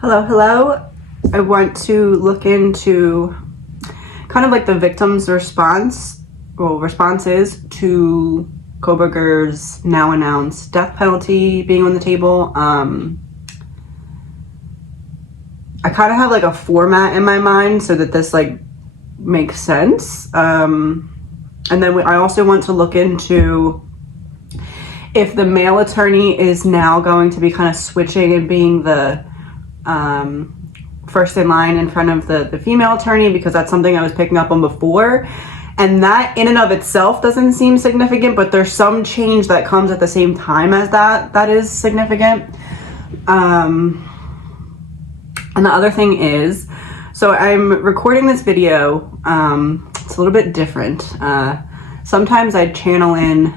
Hello, hello. I want to look into kind of like the victim's responses to Kohberger's now announced death penalty being on the table. I kind of have like a format in my mind so that this like makes sense. And then I also want to look into if the male attorney is now going to be kind of switching and being the first in line in front of the female attorney, because that's something I was picking up on before. And that in and of itself doesn't seem significant, but there's some change that comes at the same time as that is significant. And the other thing is, so I'm recording this video, it's a little bit different. Sometimes I channel in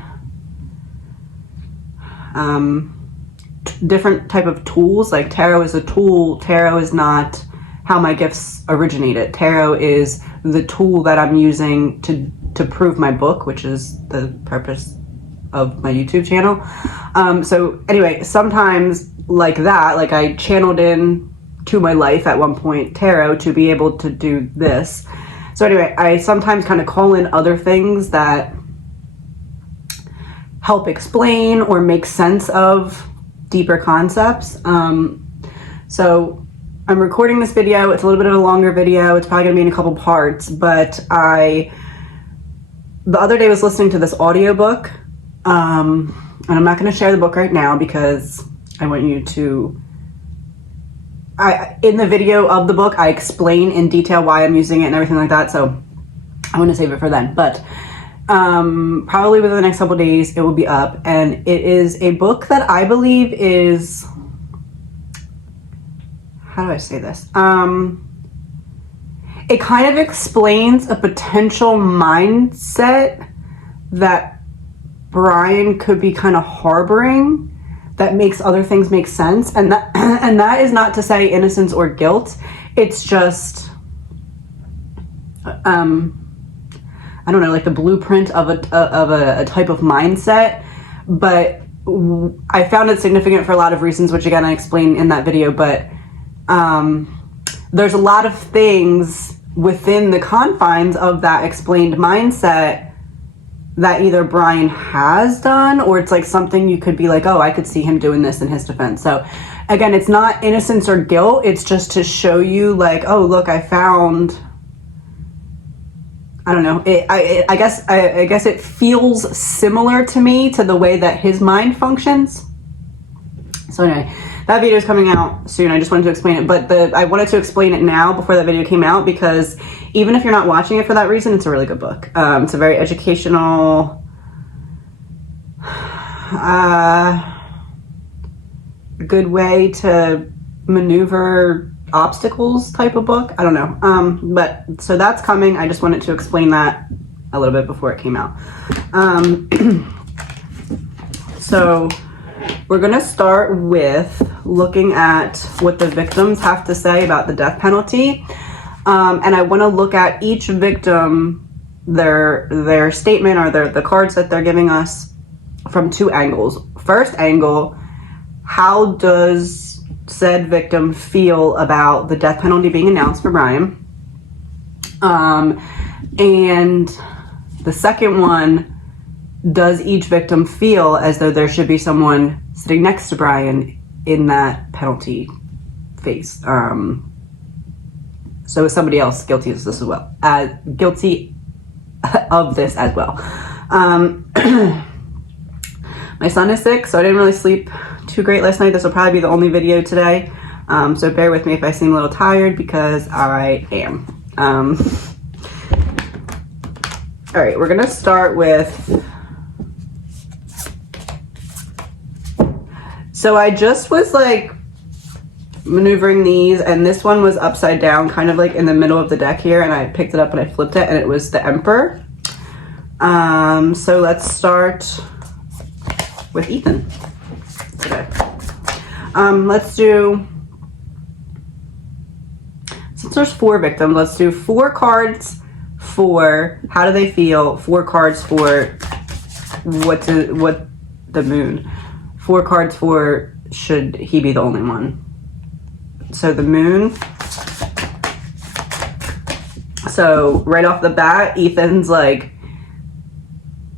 different type of tools. Like tarot is a tool. Tarot is not how my gifts originated. Tarot is the tool that I'm using to prove my book, which is the purpose of my YouTube channel. So anyway, sometimes like that, like I channeled in to my life at one point tarot to be able to do this. So anyway, I sometimes kind of call in other things that help explain or make sense of deeper concepts. So I'm recording this video. It's a little bit of a longer video. It's probably gonna be in a couple parts, but the other day was listening to this audiobook, and I'm not gonna share the book right now because I want you to, in the video of the book, I explain in detail why I'm using it and everything like that. So I want to save it for then, but probably within the next couple days it will be up. And it is a book that I believe is, how do I say this? It kind of explains a potential mindset that Brian could be kind of harboring that makes other things make sense. And that is not to say innocence or guilt. It's just, I don't know, like the blueprint of a type of mindset. But I found it significant for a lot of reasons, which again I explained in that video. But there's a lot of things within the confines of that explained mindset that either Brian has done, or it's like something you could be like, oh, I could see him doing this in his defense. So again, it's not innocence or guilt. It's just to show you like, oh, look, I found, I don't know. I guess it feels similar to me to the way that his mind functions. So anyway, that video is coming out soon. I just wanted to explain it, but I wanted to explain it now before that video came out, because even if you're not watching it for that reason, it's a really good book. It's a very educational, good way to maneuver obstacles type of book. I don't know. But so that's coming. I just wanted to explain that a little bit before it came out. So we're going to start with looking at what the victims have to say about the death penalty. And I want to look at each victim, their statement or the cards that they're giving us from two angles. First angle, how does said victim feel about the death penalty being announced for Brian? And the second one, does each victim feel as though there should be someone sitting next to Brian in that penalty phase? So is somebody else guilty of this as well? Guilty of this as well. My son is sick, so I didn't really sleep too great last night. This will probably be the only video today. So bear with me if I seem a little tired, because I am. All right, we're gonna start with, so I just was like maneuvering these, and this one was upside down, kind of like in the middle of the deck here, and I picked it up and I flipped it, and it was the Emperor. So let's start with Ethan today. Let's do, since there's four victims, let's do 4 cards for how do they feel, 4 cards for what the moon, 4 cards for should he be the only one. So the moon. So right off the bat, Ethan's like,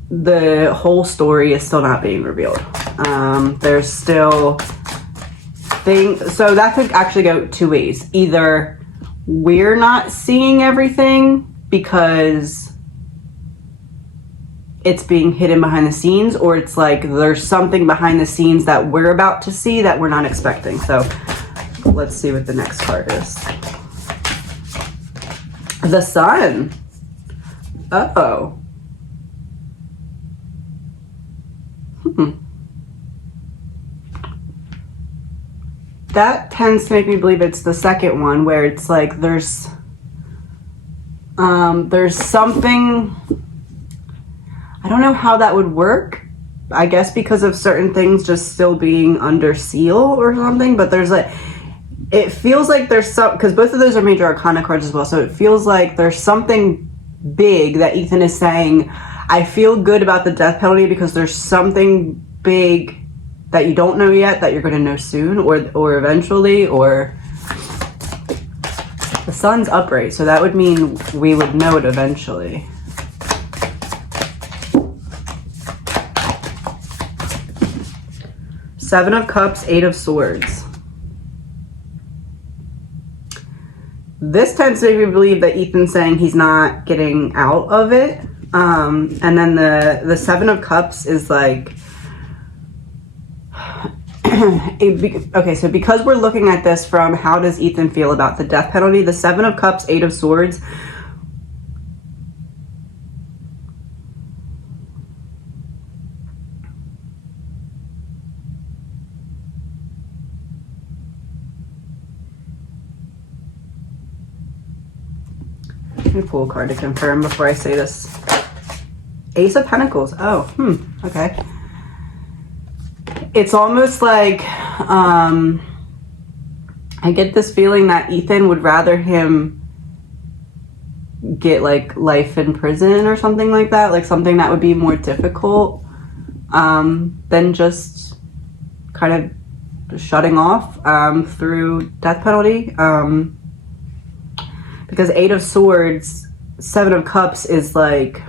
the whole story is still not being revealed. There's still things, so that could actually go two ways. Either we're not seeing everything because it's being hidden behind the scenes, or it's like there's something behind the scenes that we're about to see that we're not expecting. So let's see what the next card is. The Sun. Uh-oh. That tends to make me believe it's the second one, where it's like there's something, I don't know how that would work. I guess because of certain things just still being under seal or something, but there's like, it feels like there's some, because both of those are major arcana cards as well, so it feels like there's something big that Ethan is saying. I feel good about the death penalty because there's something big that you don't know yet that you're going to know soon, or eventually, or the Sun's upright, so that would mean we would know it eventually. Seven of Cups, Eight of Swords. This tends to make me believe that Ethan's saying he's not getting out of it. And then the Seven of Cups is like, okay, so because we're looking at this from how does Ethan feel about the death penalty, the Seven of Cups, Eight of Swords, let me pull a card to confirm before I say this. Ace of Pentacles. Oh, okay. It's almost like, I get this feeling that Ethan would rather him get like life in prison or something like that, like something that would be more difficult, than just kind of shutting off, through death penalty. Because Eight of Swords, Seven of Cups is like,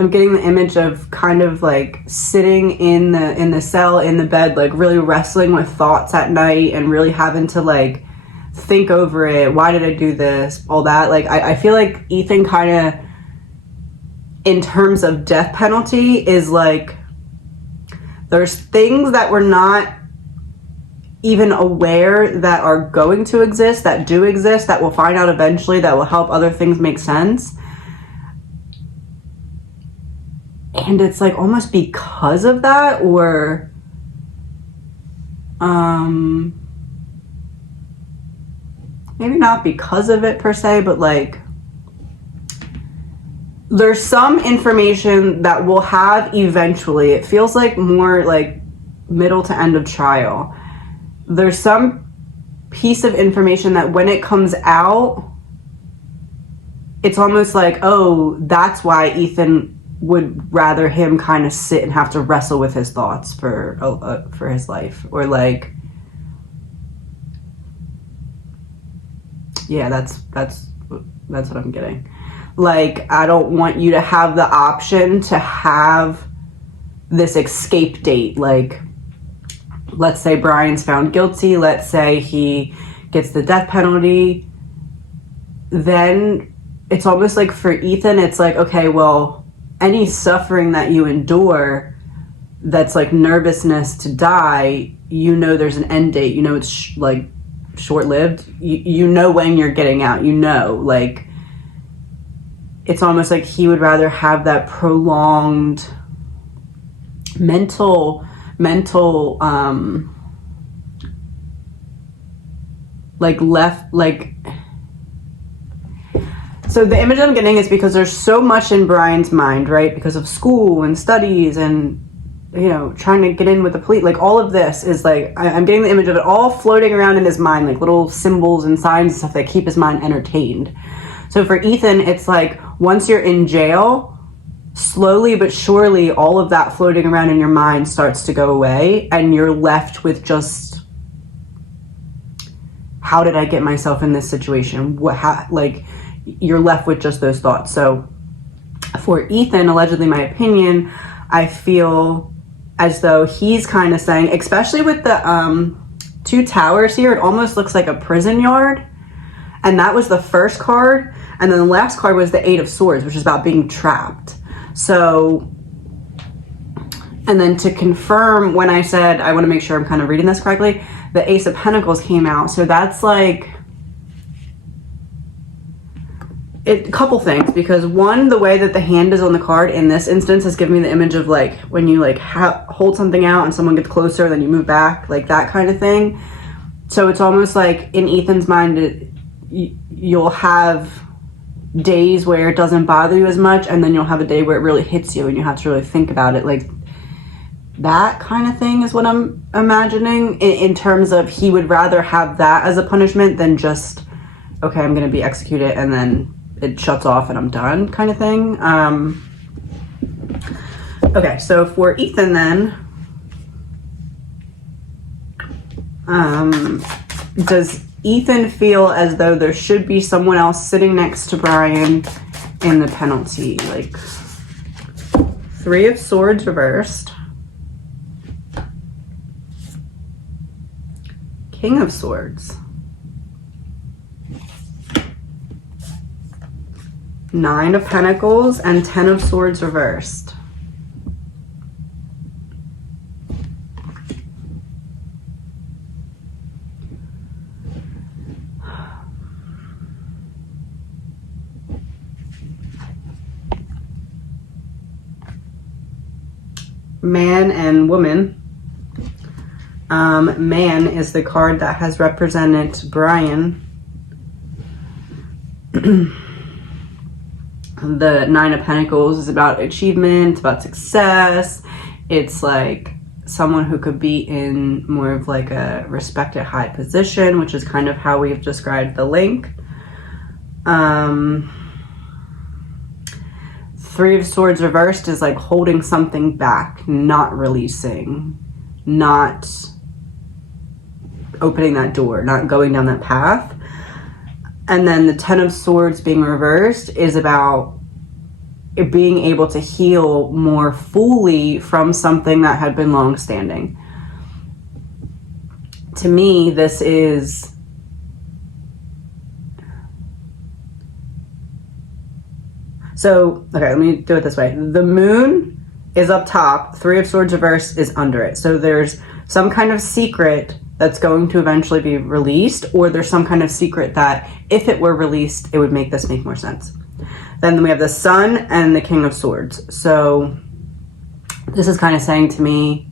I'm getting the image of kind of like sitting in the cell, in the bed, like really wrestling with thoughts at night and really having to like think over it. Why did I do this? All that. Like, I feel like Ethan kind of, in terms of death penalty, is like, there's things that we're not even aware that are going to exist, that do exist, that we'll find out eventually, that will help other things make sense. And it's like almost because of that, or maybe not because of it per se, but like there's some information that we'll have eventually. It feels like more like middle to end of trial. There's some piece of information that when it comes out, it's almost like, oh, that's why Ethan would rather him kind of sit and have to wrestle with his thoughts for his life, or like, yeah, that's what I'm getting. Like, I don't want you to have the option to have this escape date. Like, let's say Brian's found guilty, let's say he gets the death penalty, then it's almost like for Ethan, it's like, okay, well, any suffering that you endure that's like nervousness to die, you know there's an end date, you know it's like short-lived, you know when you're getting out, you know, like it's almost like he would rather have that prolonged mental like left, like, so the image I'm getting is because there's so much in Brian's mind, right? Because of school and studies and, you know, trying to get in with the police. Like, all of this is like, I'm getting the image of it all floating around in his mind, like little symbols and signs and stuff that keep his mind entertained. So for Ethan, it's like, once you're in jail, slowly but surely, all of that floating around in your mind starts to go away, and you're left with just how did I get myself in this situation? Like, you're left with just those thoughts. So for Ethan, allegedly my opinion, I feel as though he's kind of saying, especially with the 2 towers here, it almost looks like a prison yard. And that was the first card. And then the last card was the 8 of Swords, which is about being trapped. So, and then to confirm, when I said, I want to make sure I'm kind of reading this correctly, the Ace of Pentacles came out. So that's like, a couple things, because one, the way that the hand is on the card in this instance has given me the image of like when you like hold something out and someone gets closer, then you move back, like that kind of thing. So it's almost like in Ethan's mind, you'll have days where it doesn't bother you as much, and then you'll have a day where it really hits you and you have to really think about it. Like that kind of thing is what I'm imagining, in terms of he would rather have that as a punishment than just, okay, I'm going to be executed and then it shuts off and I'm done kind of thing. Okay, so for Ethan then, does Ethan feel as though there should be someone else sitting next to Brian in the penalty? Like 3 of Swords reversed, King of Swords, 9 of Pentacles, and 10 of Swords reversed. Man and woman. Man is the card that has represented Brian. The 9 of Pentacles is about achievement, it's about success. It's like someone who could be in more of like a respected high position, which is kind of how we've described the link. 3 of Swords reversed is like holding something back, not releasing, not opening that door, not going down that path. And then the 10 of Swords being reversed is about it being able to heal more fully from something that had been long-standing. To me, this is so, okay, let me do it this way. The moon is up top, 3 of Swords reversed is under it. So there's some kind of secret that's going to eventually be released, or there's some kind of secret that if it were released, it would make this make more sense. Then we have the Sun and the King of Swords. So this is kind of saying to me,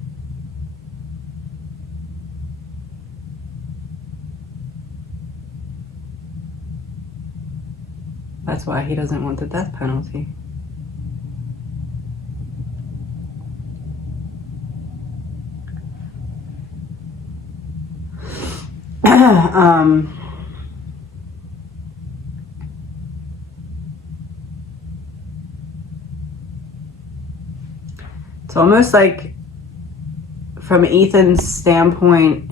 that's why he doesn't want the death penalty. It's almost like from Ethan's standpoint,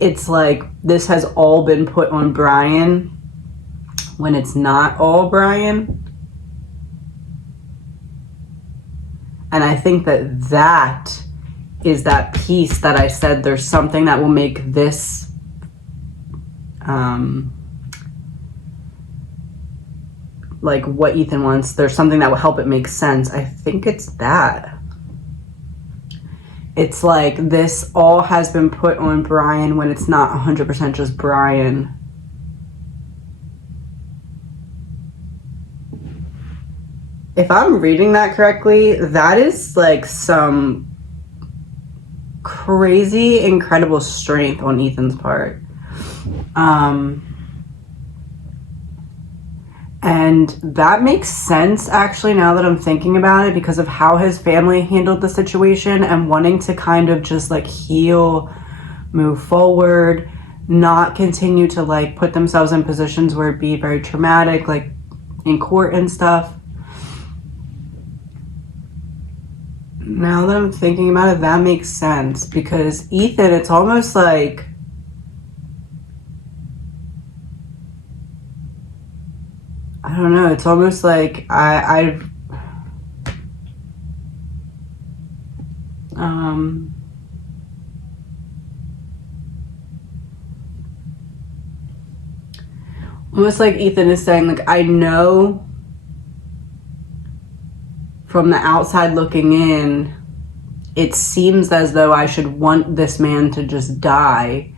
it's like this has all been put on Brian when it's not all Brian. And I think that that is that piece that I said there's something that will make this like what Ethan wants, there's something that will help it make sense. I think it's that. It's like this all has been put on Brian when it's not 100% just Brian. If I'm reading that correctly, that is like some crazy, incredible strength on Ethan's part. And that makes sense actually now that I'm thinking about it, because of how his family handled the situation and wanting to kind of just like heal, move forward, not continue to like put themselves in positions where it'd be very traumatic, like in court and stuff. Now that I'm thinking about it, that makes sense, because Ethan, it's almost like I don't know, it's almost like I've almost like Ethan is saying, like, I know from the outside looking in, it seems as though I should want this man to just die.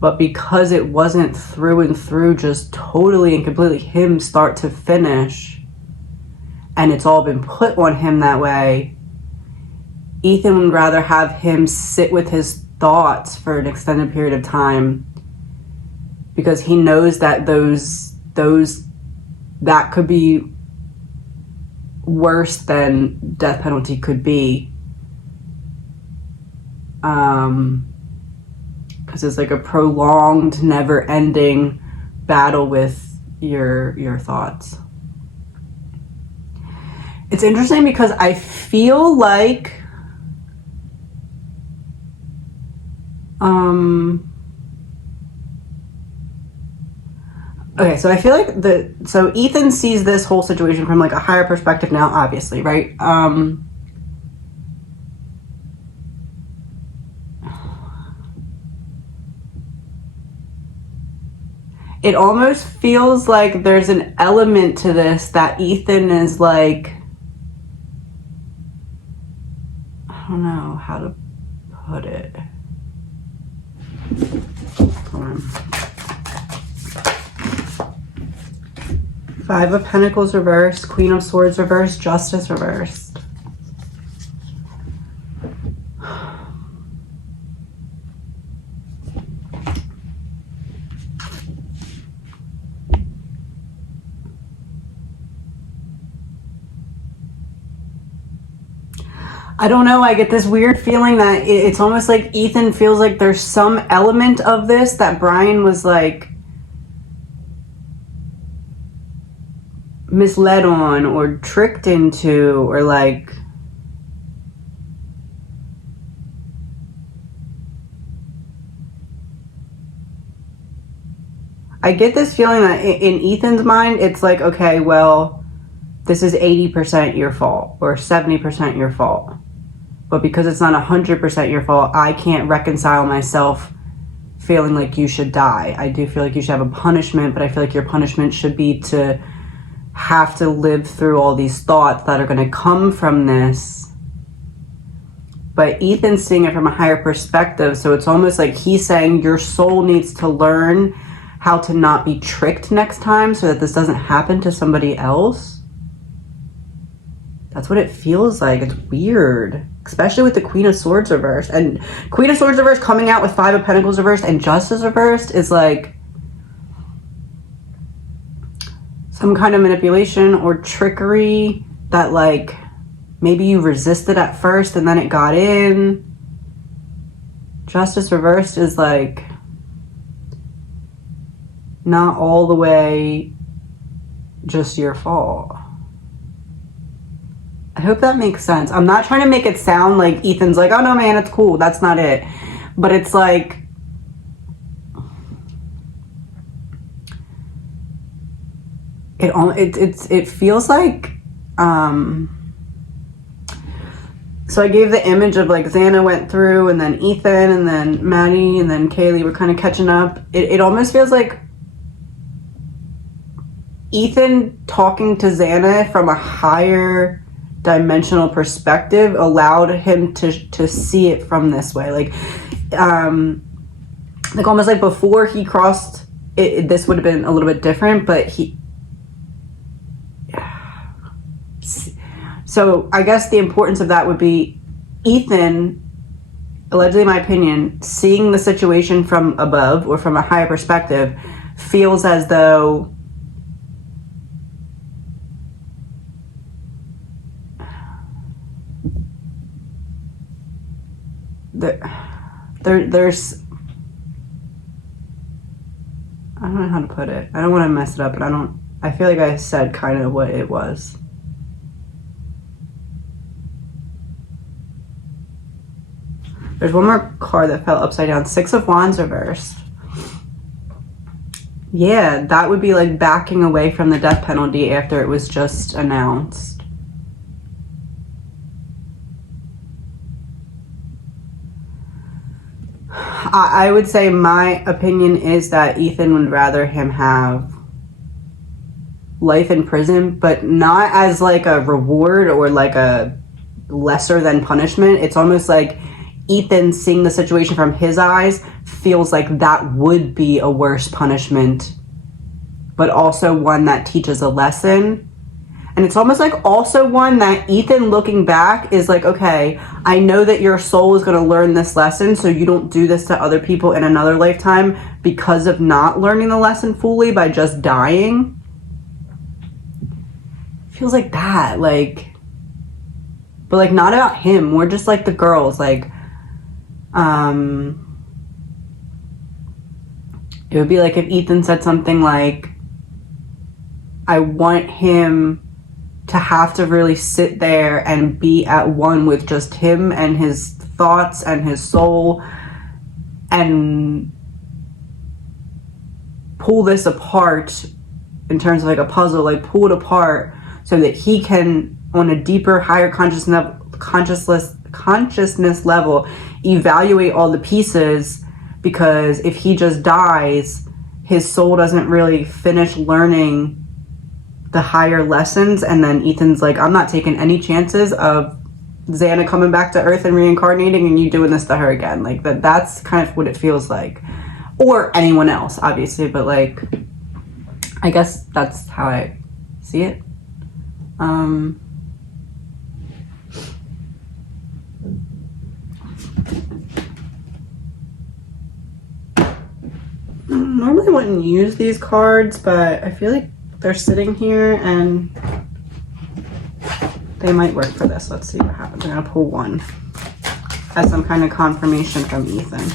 But because it wasn't through and through just totally and completely him start to finish, and it's all been put on him that way, Ethan would rather have him sit with his thoughts for an extended period of time, because he knows that that could be worse than death penalty could be. Because it's like a prolonged, never-ending battle with your thoughts. It's interesting because I feel like okay, so I feel like so Ethan sees this whole situation from like a higher perspective now, obviously, right? It almost feels like there's an element to this that Ethan is like, I don't know how to put it. Hold on. Five of Pentacles reversed, Queen of Swords reversed, Justice reversed. I don't know, I get this weird feeling that it's almost like Ethan feels like there's some element of this that Brian was like misled on or tricked into, or like I get this feeling that in Ethan's mind it's like, okay, well, this is 80% your fault or 70% your fault, but because it's not 100% your fault, I can't reconcile myself feeling like you should die. I do feel like you should have a punishment, but I feel like your punishment should be to have to live through all these thoughts that are going to come from this. But Ethan's seeing it from a higher perspective, so it's almost like he's saying your soul needs to learn how to not be tricked next time so that this doesn't happen to somebody else. That's what it feels like. It's weird, especially with the Queen of Swords reversed, and Queen of Swords reversed coming out with Five of Pentacles reversed and Justice reversed is like some kind of manipulation or trickery that like maybe you resisted at first and then it got in. Justice reversed is like not all the way just your fault. I hope that makes sense. I'm not trying to make it sound like Ethan's like, oh no man, it's cool. That's not it. But it's like, it feels like, so I gave the image of like Xana went through and then Ethan and then Maddie and then Kaylee were kind of catching up. It almost feels like Ethan talking to Xana from a higher dimensional perspective allowed him to see it from this way. Like almost like before he crossed it, this would have been a little bit different, but so I guess the importance of that would be Ethan, allegedly in my opinion, seeing the situation from above or from a higher perspective, feels as though there's I don't know how to put it. I don't want to mess it up, but I feel like I said kind of what it was. There's one more card that fell upside down. 6 of Wands reversed. Yeah, that would be like backing away from the death penalty after it was just announced. I would say my opinion is that Ethan would rather him have life in prison, but not as like a reward or like a lesser than punishment. It's almost like Ethan, seeing the situation from his eyes, feels like that would be a worse punishment, but also one that teaches a lesson. And it's almost like also one that Ethan, looking back, is like, okay, I know that your soul is going to learn this lesson, so you don't do this to other people in another lifetime because of not learning the lesson fully by just dying. Feels like that, like, but like not about him, more just like the girls, like, it would be like if Ethan said something like, I want him to have to really sit there and be at one with just him and his thoughts and his soul and pull this apart in terms of like a puzzle, like pull it apart so that he can, on a deeper, higher consciousness level, evaluate all the pieces, because if he just dies, his soul doesn't really finish learning the higher lessons, and then Ethan's like, I'm not taking any chances of Xana coming back to Earth and reincarnating and you doing this to her again. Like that's kind of what it feels like. Or anyone else, obviously, but like, I guess that's how I see it. Normally I wouldn't use these cards, but I feel like they're sitting here and they might work for this. Let's see what happens. I'm gonna pull one as some kind of confirmation from Ethan.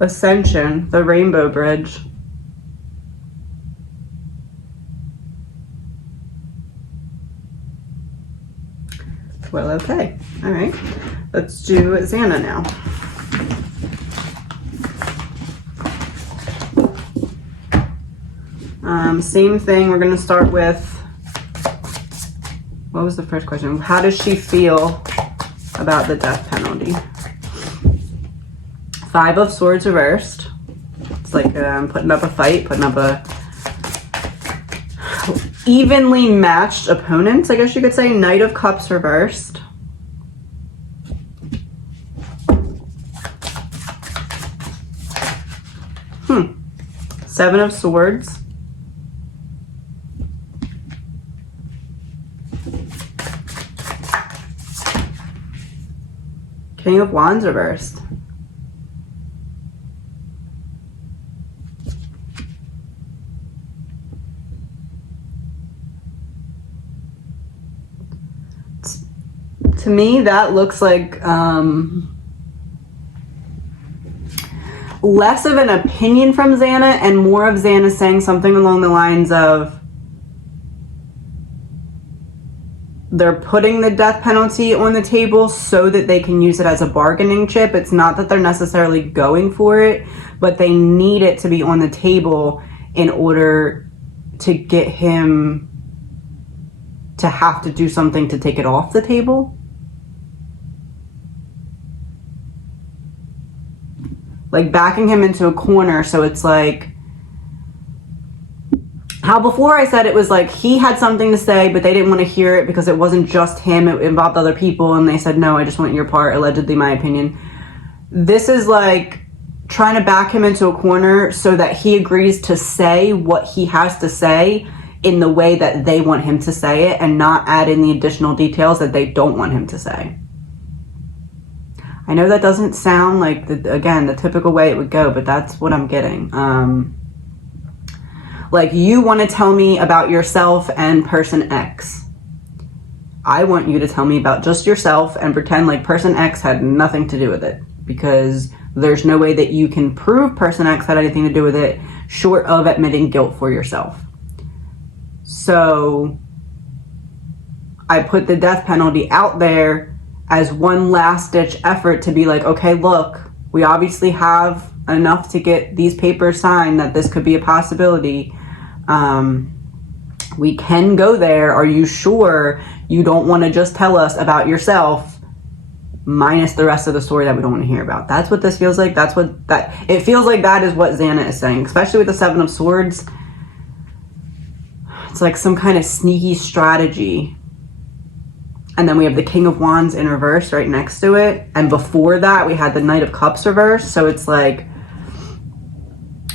Ascension, the Rainbow Bridge. Well, okay. All right. Let's do Xana now. Same thing. We're going to start with, what was the first question? How does she feel about the death penalty? 5 of Swords reversed. It's like putting up a fight, putting up a evenly matched opponents, I guess you could say. Knight of Cups reversed. Seven of Swords. King of Wands reversed. To me, that looks like less of an opinion from Xana and more of Xana saying something along the lines of they're putting the death penalty on the table so that they can use it as a bargaining chip. It's not that they're necessarily going for it, but they need it to be on the table in order to get him to have to do something to take it off the table. Like backing him into a corner, so it's like how before I said it was like he had something to say, but they didn't want to hear it because it wasn't just him, it involved other people, and they said, no, I just want your part, allegedly my opinion. This is like trying to back him into a corner so that he agrees to say what he has to say in the way that they want him to say it and not add in the additional details that they don't want him to say. I know that doesn't sound like, the typical way it would go, but that's what I'm getting. Like, you want to tell me about yourself and person X. I want you to tell me about just yourself and pretend like person X had nothing to do with it, because there's no way that you can prove person X had anything to do with it short of admitting guilt for yourself. So I put the death penalty out there as one last ditch effort to be like, okay, look, we obviously have enough to get these papers signed that this could be a possibility. We can go there. Are you sure you don't want to just tell us about yourself minus the rest of the story that we don't want to hear about? That's what this feels like. It feels like that is what Xana is saying, especially with the Seven of Swords. It's like some kind of sneaky strategy. And then we have the King of Wands in reverse right next to it. And before that, we had the Knight of Cups reverse. So it's like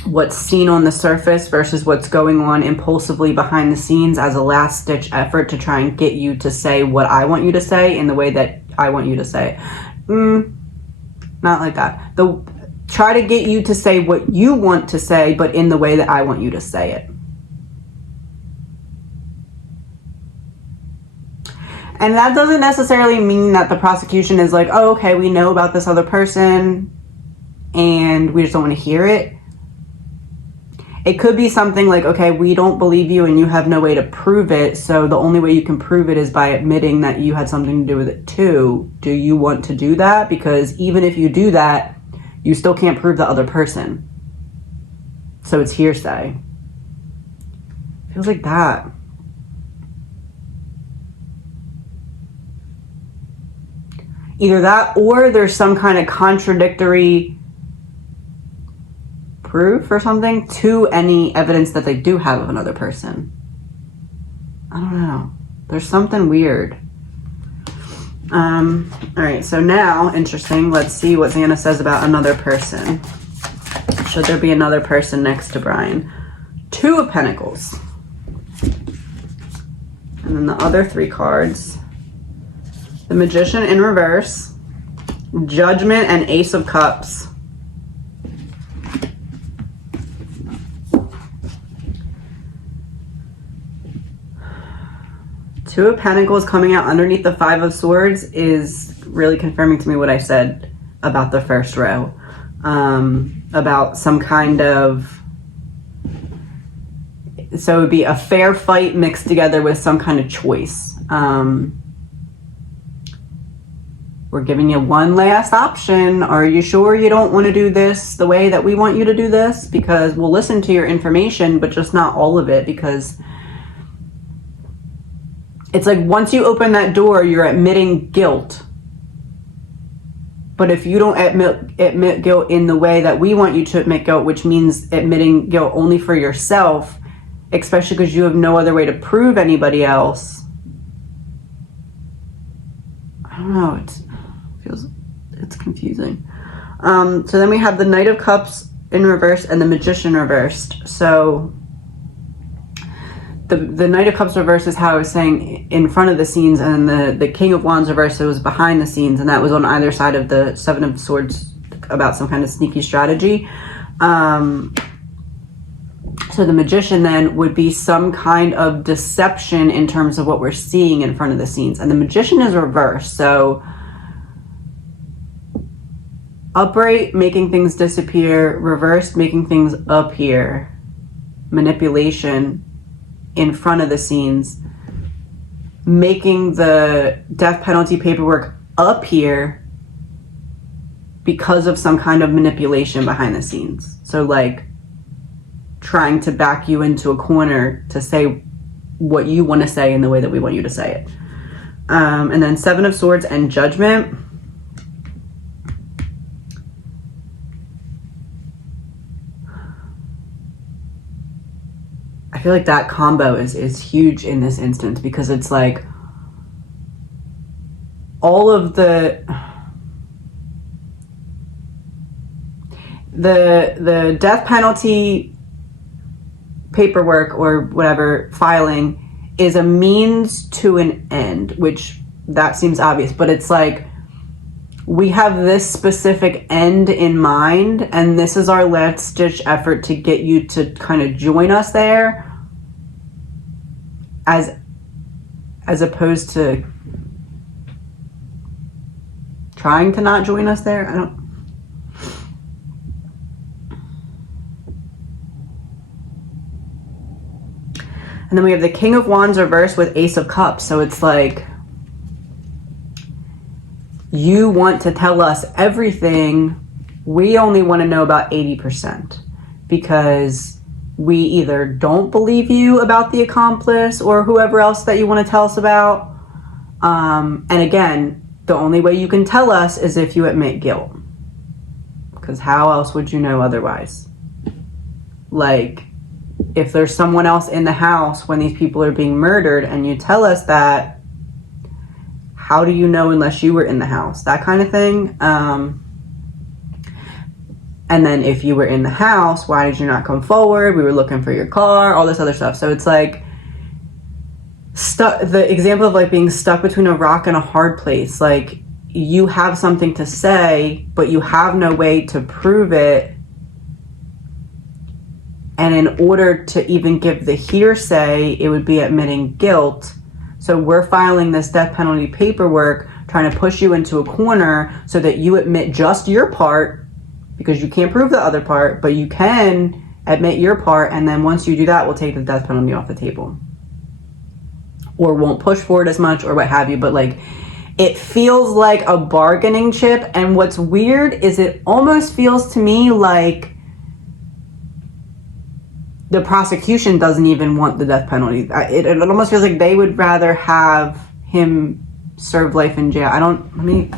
what's seen on the surface versus what's going on impulsively behind the scenes as a last-ditch effort to try and get you to say what I want you to say in the way that I want you to say it. Not like that. Try to get you to say what you want to say, but in the way that I want you to say it. And that doesn't necessarily mean that the prosecution is like, oh, okay, we know about this other person and we just don't want to hear it. It could be something like, okay, we don't believe you and you have no way to prove it, so the only way you can prove it is by admitting that you had something to do with it too. Do you want to do that? Because even if you do that, you still can't prove the other person. So it's hearsay. Feels like that. Either that or there's some kind of contradictory proof or something to any evidence that they do have of another person. I don't know. There's something weird. All right, so now, interesting. Let's see what Xana says about another person. Should there be another person next to Brian? Two of Pentacles. And then the other three cards. The Magician in reverse, Judgment, and Ace of Cups. Two of Pentacles coming out underneath the Five of Swords is really confirming to me what I said about the first row. About some kind of... So it would be a fair fight mixed together with some kind of choice. We're giving you one last option. Are you sure you don't want to do this the way that we want you to do this? Because we'll listen to your information, but just not all of it, because it's like once you open that door, you're admitting guilt. But if you don't admit guilt in the way that we want you to admit guilt, which means admitting guilt only for yourself, especially because you have no other way to prove anybody else. I don't know, it's confusing. So then we have the Knight of Cups in reverse and the Magician reversed. So the Knight of Cups reverse is how I was saying in front of the scenes, and the King of Wands reverse, it was behind the scenes, and that was on either side of the Seven of Swords about some kind of sneaky strategy. So the Magician then would be some kind of deception in terms of what we're seeing in front of the scenes. And the Magician is reversed. So upright, making things disappear. Reversed, making things appear. Manipulation in front of the scenes. Making the death penalty paperwork appear because of some kind of manipulation behind the scenes. So like trying to back you into a corner to say what you want to say in the way that we want you to say it. And then Seven of Swords and Judgment. I feel like that combo is huge in this instance, because it's like all of the death penalty paperwork or whatever filing is a means to an end, which that seems obvious, but it's like we have this specific end in mind, and this is our last ditch effort to get you to kind of join us there, as opposed to trying to not join us there. I don't... And then we have the King of Wands reversed with Ace of Cups. So it's like, you want to tell us everything. We only want to know about 80% because we either don't believe you about the accomplice or whoever else that you want to tell us about. And again, the only way you can tell us is if you admit guilt. Because how else would you know otherwise? Like, if there's someone else in the house when these people are being murdered and you tell us that, how do you know unless you were in the house? That kind of thing. And then if you were in the house, why did you not come forward? We were looking for your car, all this other stuff. So it's like the example of like being stuck between a rock and a hard place. Like, you have something to say, but you have no way to prove it. And in order to even give the hearsay, it would be admitting guilt. So we're filing this death penalty paperwork, trying to push you into a corner so that you admit just your part, because you can't prove the other part, but you can admit your part. And then once you do that, we'll take the death penalty off the table. Or won't push for it as much or what have you. But like, it feels like a bargaining chip. And what's weird is it almost feels to me like the prosecution doesn't even want the death penalty. It almost feels like they would rather have him serve life in jail. Let me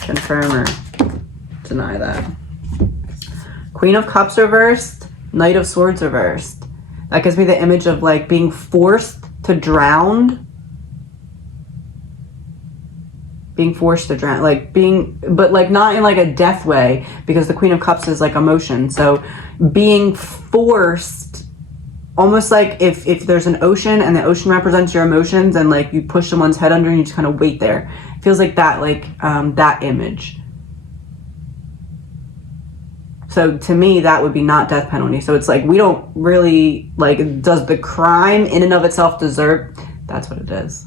confirm or deny that. Queen of Cups reversed, Knight of Swords reversed. That gives me the image of like being forced to drown. Being forced to drown, but like not in like a death way, because the Queen of Cups is like emotion. So being forced, almost like if there's an ocean and the ocean represents your emotions and like you push someone's head under and you just kind of wait there. It feels like that, that image. So to me, that would be not death penalty. So it's like, we don't really, like, does the crime in and of itself deserve, that's what it is.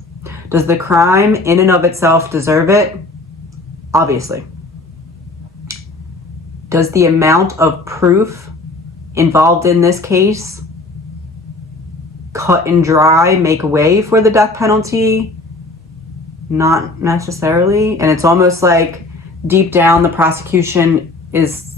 Does the crime in and of itself deserve it? Obviously. Does the amount of proof involved in this case, cut and dry, make way for the death penalty? Not necessarily. And it's almost like deep down the prosecution is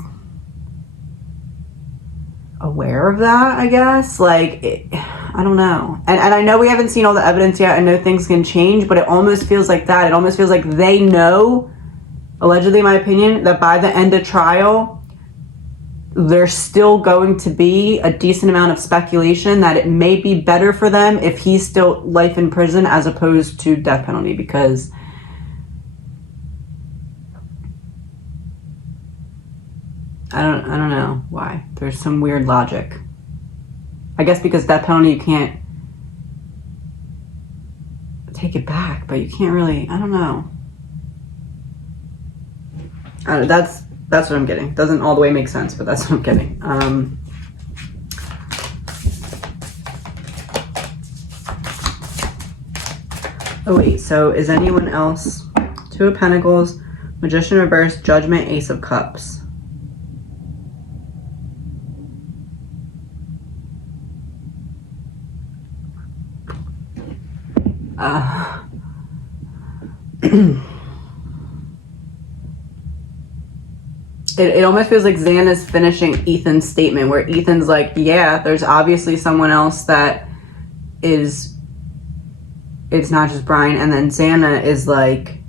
aware of that, I guess. I don't know. And I know we haven't seen all the evidence yet. I know things can change, but it almost feels like that. It almost feels like they know, allegedly in my opinion, that by the end of trial, there's still going to be a decent amount of speculation that it may be better for them if he's still life in prison as opposed to death penalty, because I don't know why. There's some weird logic. I guess because death penalty, you can't take it back, but you can't really, I don't know. That's what I'm getting. Doesn't all the way make sense, but that's what I'm getting. Oh wait, so is anyone else? Two of Pentacles, Magician reversed, Judgment, Ace of Cups. It almost feels like Xana's finishing Ethan's statement, where Ethan's like, yeah, there's obviously someone else that is, it's not just Brian. And then Xana is like,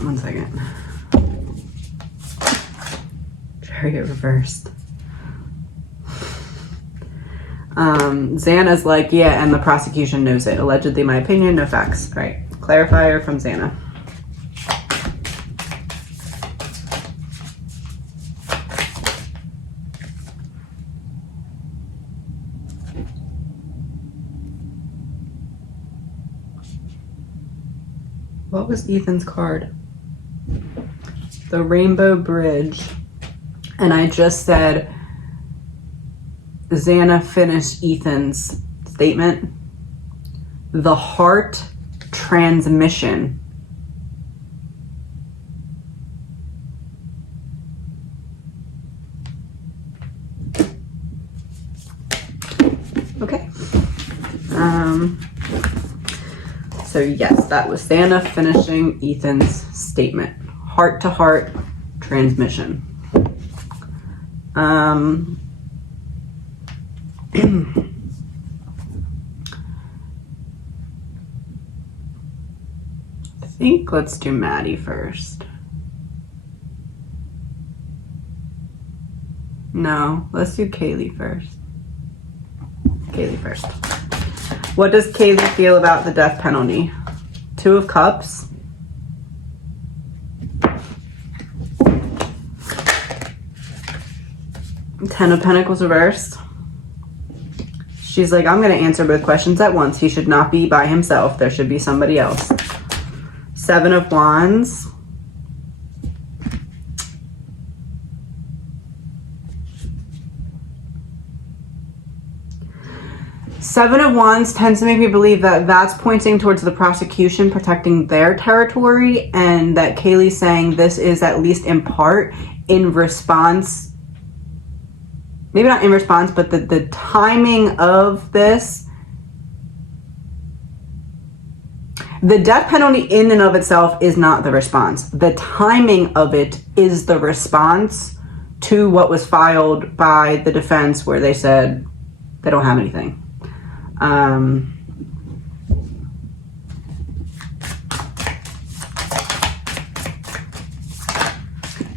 one second. Chariot reversed. Xana's like, yeah, and the prosecution knows it. Allegedly, my opinion, no facts. All right, clarifier from Xana. What was Ethan's card? The Rainbow Bridge. And I just said, Xana finished Ethan's statement. The Heart Transmission. So yes, that was Xana finishing Ethan's statement. Heart-to-heart transmission. I think let's do Maddie first. No, let's do Kaylee first. Kaylee first. What does Kaylee feel about the death penalty? Two of Cups. Ten of Pentacles reversed. She's like, I'm going to answer both questions at once. He should not be by himself. There should be somebody else. Seven of Wands. Seven of Wands tends to make me believe that that's pointing towards the prosecution protecting their territory, and that Kaylee's saying this is at least in part in response, maybe not in response, but the timing of this. The death penalty in and of itself is not the response. The timing of it is the response to what was filed by the defense, where they said they don't have anything.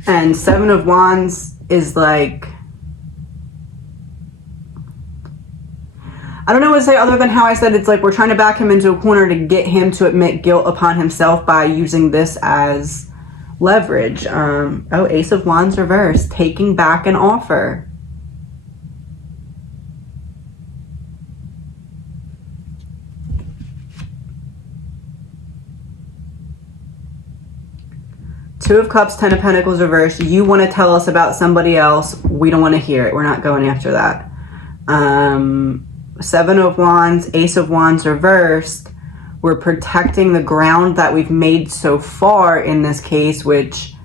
And Seven of Wands is like, I don't know what to say other than how I said it's like we're trying to back him into a corner to get him to admit guilt upon himself by using this as leverage. Oh, Ace of Wands reversed, taking back an offer. Two of Cups, Ten of Pentacles reversed. You want to tell us about somebody else. We don't want to hear it. We're not going after that. Seven of Wands, Ace of Wands reversed. We're protecting the ground that we've made so far in this case, which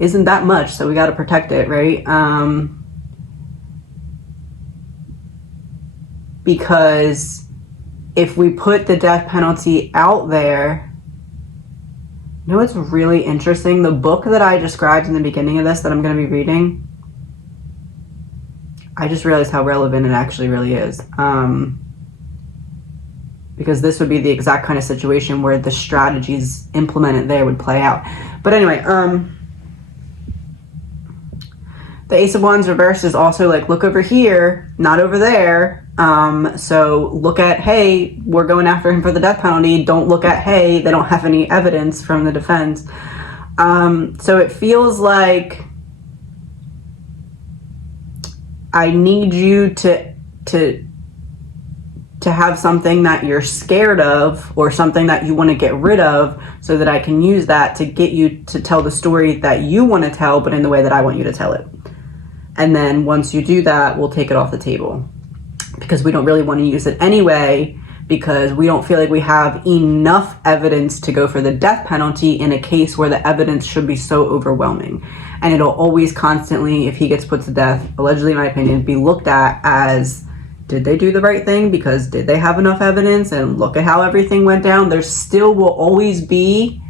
isn't that much, so we got to protect it, right? Because if we put the death penalty out there, you know what's really interesting? The book that I described in the beginning of this that I'm going to be reading, I just realized how relevant it actually really is. Because this would be the exact kind of situation where the strategies implemented there would play out. But anyway, the Ace of Wands reversed is also like, look over here, not over there. So look at, hey, we're going after him for the death penalty. Don't look at, hey, they don't have any evidence from the defense. So it feels like I need you to have something that you're scared of or something that you want to get rid of, so that I can use that to get you to tell the story that you want to tell, but in the way that I want you to tell it. And then once you do that, we'll take it off the table, because we don't really want to use it anyway, because we don't feel like we have enough evidence to go for the death penalty in a case where the evidence should be so overwhelming. And it'll always constantly, if he gets put to death, allegedly in my opinion, be looked at as, did they do the right thing? Because did they have enough evidence? And look at how everything went down. There still will always be,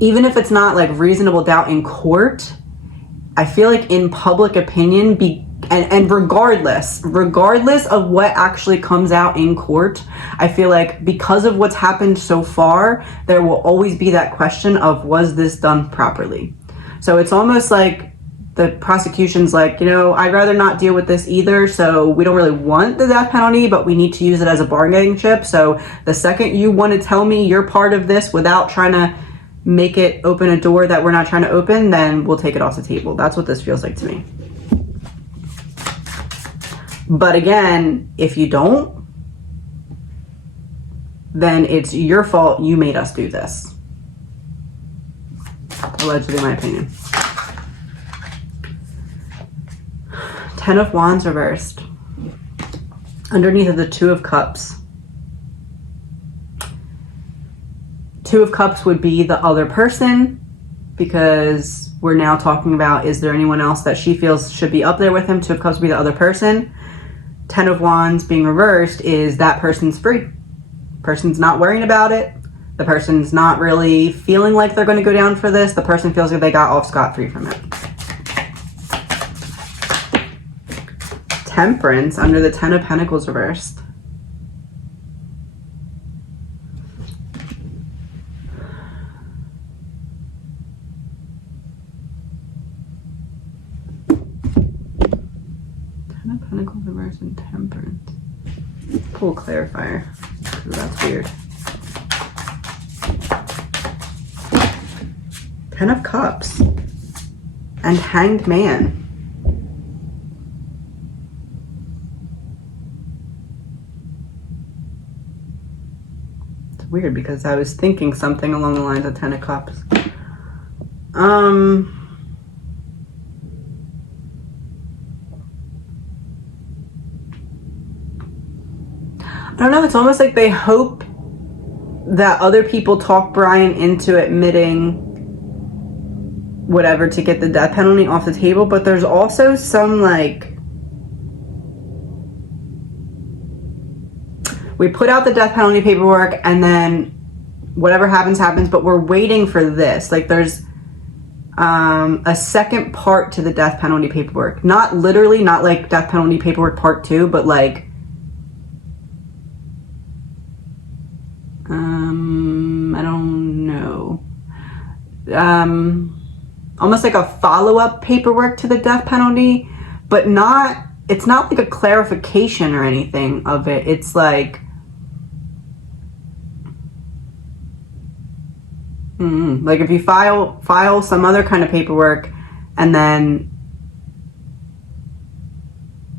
even if it's not like reasonable doubt in court, I feel like in public opinion, and regardless of what actually comes out in court, I feel like because of what's happened so far, there will always be that question of, was this done properly? So it's almost like the prosecution's like, you know, I'd rather not deal with this either, so we don't really want the death penalty, but we need to use it as a bargaining chip. So the second you want to tell me you're part of this without trying to make it open a door that we're not trying to open, then we'll take it off the table. That's what this feels like to me. But again, if you don't, then it's your fault. You made us do this. Allegedly, in my opinion. Ten of Wands reversed. Underneath of the Two of Cups. Two of Cups would be the other person, because we're now talking about, is there anyone else that she feels should be up there with him? Two of Cups would be the other person. Ten of Wands being reversed is that person's free. Person's not worrying about it. The person's not really feeling like they're going to go down for this. The person feels like they got off scot-free from it. Temperance under the Ten of Pentacles reversed. Ten of Pentacles reversed and Temperance. Pull clarifier. Ooh, that's weird. Ten of Cups and Hanged Man. It's weird because I was thinking something along the lines of Ten of Cups. I don't know, it's almost like they hope that other people talk Brian into admitting whatever to get the death penalty off the table, but there's also some like, we put out the death penalty paperwork and then whatever happens, but we're waiting for this. Like there's a second part to the death penalty paperwork. Not literally, not like death penalty paperwork part 2, but like, I don't know. Almost like a follow-up paperwork to the death penalty, but not, it's not like a clarification or anything of it. It's like, like if you file some other kind of paperwork and then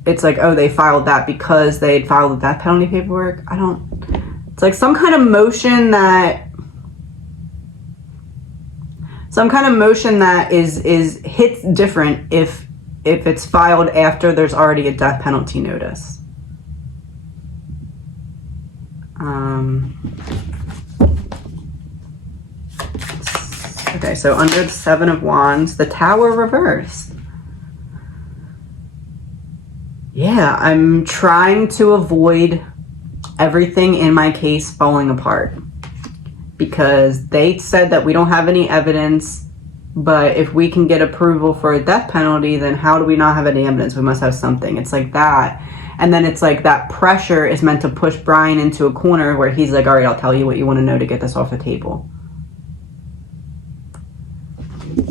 it's like, oh, they filed that because they had filed the death penalty paperwork. It's like some kind of motion that is hits different if it's filed after there's already a death penalty notice. Okay, so under the Seven of Wands, the Tower reversed. Yeah, I'm trying to avoid everything in my case falling apart, because they said that we don't have any evidence, but if we can get approval for a death penalty, then how do we not have any evidence? We must have something. It's like that. And then it's like that pressure is meant to push Brian into a corner where he's like, all right, I'll tell you what you want to know to get this off the table.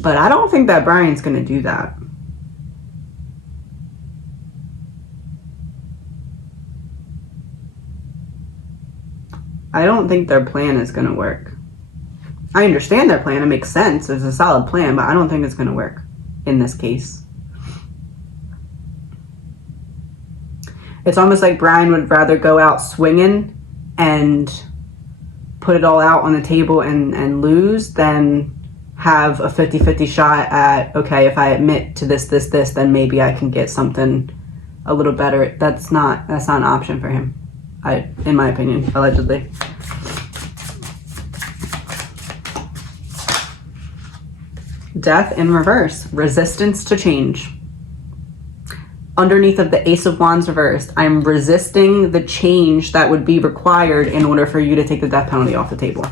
But I don't think that Brian's going to do that. I don't think their plan is going to work. I understand their plan. It makes sense. It's a solid plan, but I don't think it's going to work in this case. It's almost like Brian would rather go out swinging and put it all out on the table and lose than have a 50-50 shot at, okay, if I admit to this, then maybe I can get something a little better. That's not an option for him. In my opinion, allegedly. Death in reverse. Resistance to change. Underneath of the Ace of Wands reversed, I'm resisting the change that would be required in order for you to take the death penalty off the table.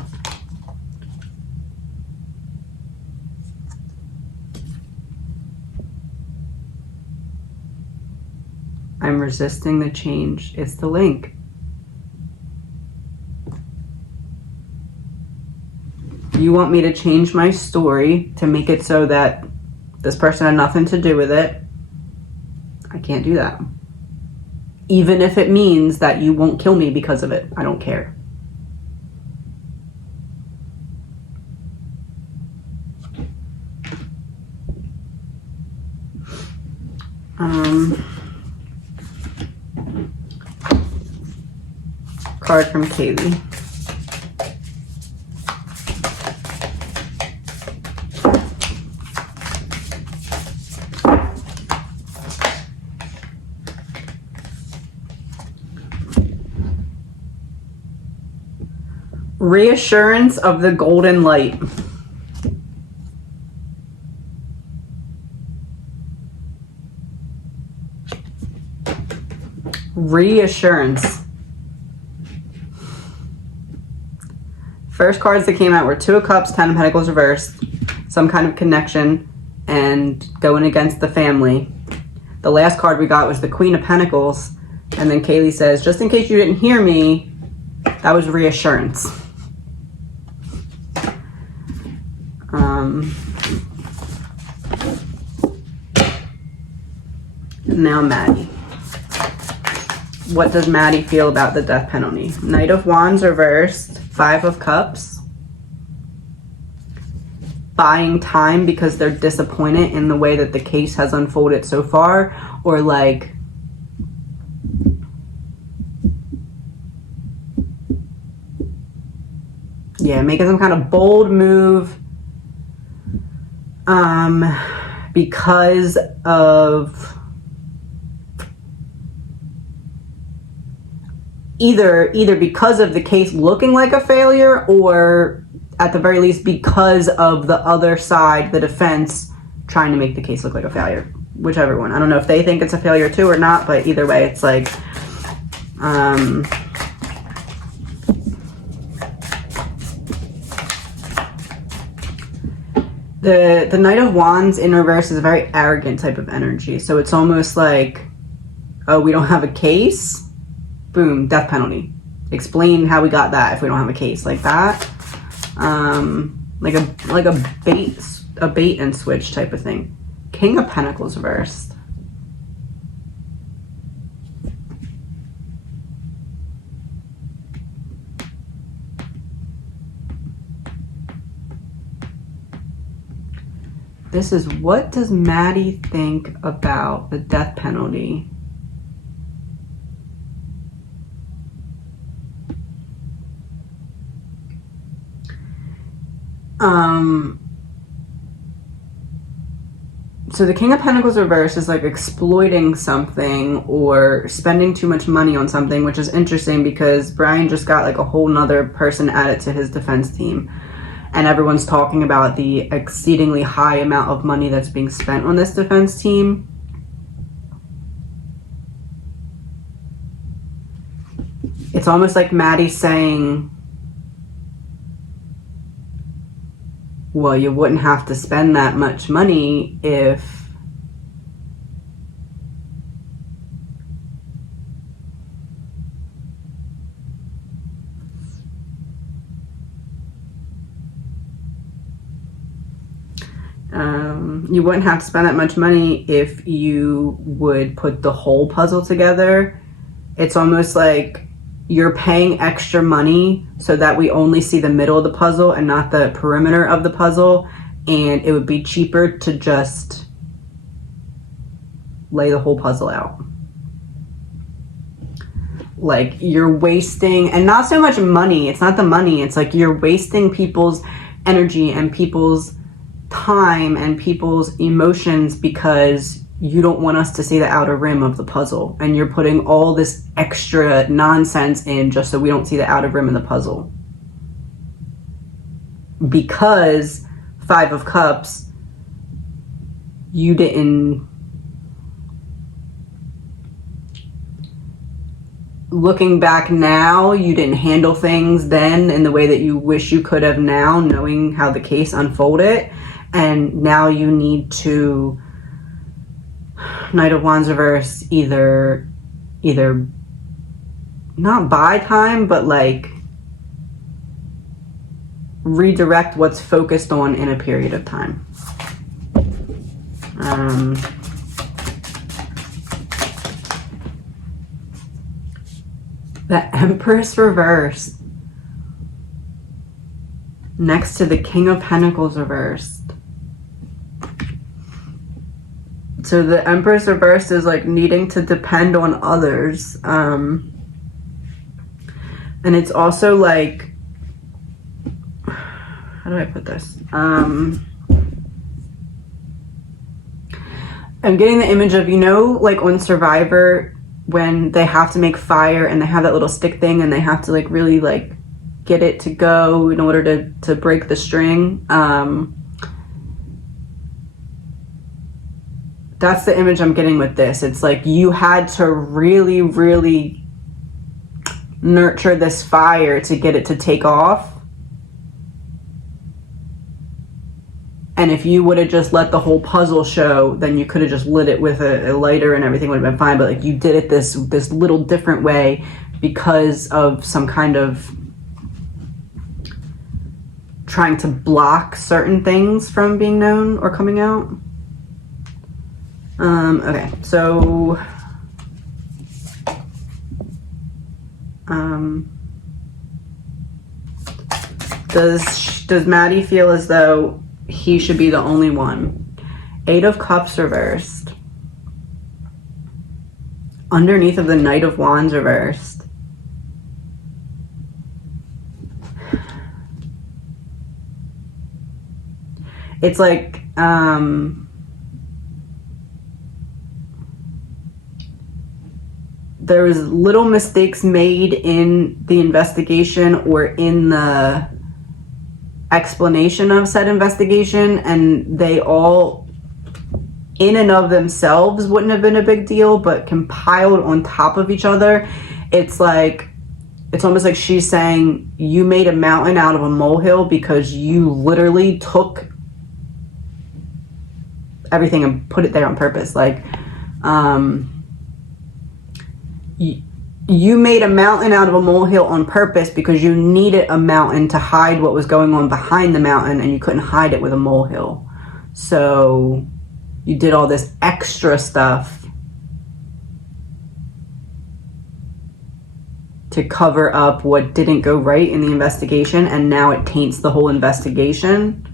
I'm resisting the change. It's the link. You want me to change my story to make it so that this person had nothing to do with it. I can't do that. Even if it means that you won't kill me because of it. I don't care. Card from Kaylee. Reassurance of the golden light. Reassurance. First cards that came out were Two of Cups, Ten of Pentacles reversed, some kind of connection, and going against the family. The last card we got was the Queen of Pentacles, and then Kaylee says, just in case you didn't hear me, that was reassurance. Now Maddie. What does Maddie feel about the death penalty? Knight of Wands reversed, Five of Cups. Buying time because they're disappointed in the way that the case has unfolded so far, or like making some kind of bold move because of either because of the case looking like a failure, or at the very least because of the other side, the defense, trying to make the case look like a failure. Whichever one. I don't know if they think it's a failure too or not, but either way, it's like the Knight of Wands in reverse is a very arrogant type of energy. So it's almost like, oh, we don't have a case? Boom, death penalty. Explain how we got that if we don't have a case, like that. Like a bait and switch type of thing. King of Pentacles reversed. This is, what does Maddie think about the death penalty? So the King of Pentacles reverse is like exploiting something or spending too much money on something, which is interesting because Brian just got like a whole nother person added to his defense team. And everyone's talking about the exceedingly high amount of money that's being spent on this defense team. It's almost like Maddie saying, well, you wouldn't have to spend that much money if you wouldn't have to spend that much money if you would put the whole puzzle together. It's almost like you're paying extra money so that we only see the middle of the puzzle and not the perimeter of the puzzle, and it would be cheaper to just lay the whole puzzle out. Like, you're wasting, and not so much money, it's not the money, it's like you're wasting people's energy and people's time and people's emotions because you don't want us to see the outer rim of the puzzle, and you're putting all this extra nonsense in just so we don't see the outer rim of the puzzle. Because Five of Cups, you didn't, looking back now, you didn't handle things then in the way that you wish you could have now, knowing how the case unfolded, and now you need to, Knight of Wands reverse, either not buy time, but like redirect what's focused on in a period of time. The Empress reversed next to the King of Pentacles reversed. So the Empress reversed is like needing to depend on others. And it's also like, how do I put this? I'm getting the image of, you know, like on Survivor, when they have to make fire and they have that little stick thing and they have to like really like get it to go in order to break the string. That's the image I'm getting with this. It's like you had to really, really nurture this fire to get it to take off. And if you would have just let the whole puzzle show, then you could have just lit it with a lighter and everything would have been fine. But like, you did it this little different way because of some kind of trying to block certain things from being known or coming out. Okay, so does Maddie feel as though he should be the only one? 8 of Cups reversed. Underneath of the Knight of Wands reversed. It's like, there was little mistakes made in the investigation or in the explanation of said investigation, and they all in and of themselves wouldn't have been a big deal, but compiled on top of each other, it's like, it's almost like she's saying you made a mountain out of a molehill because you literally took everything and put it there on purpose. Like, you made a mountain out of a molehill on purpose because you needed a mountain to hide what was going on behind the mountain, and you couldn't hide it with a molehill. So you did all this extra stuff to cover up what didn't go right in the investigation, and now it taints the whole investigation.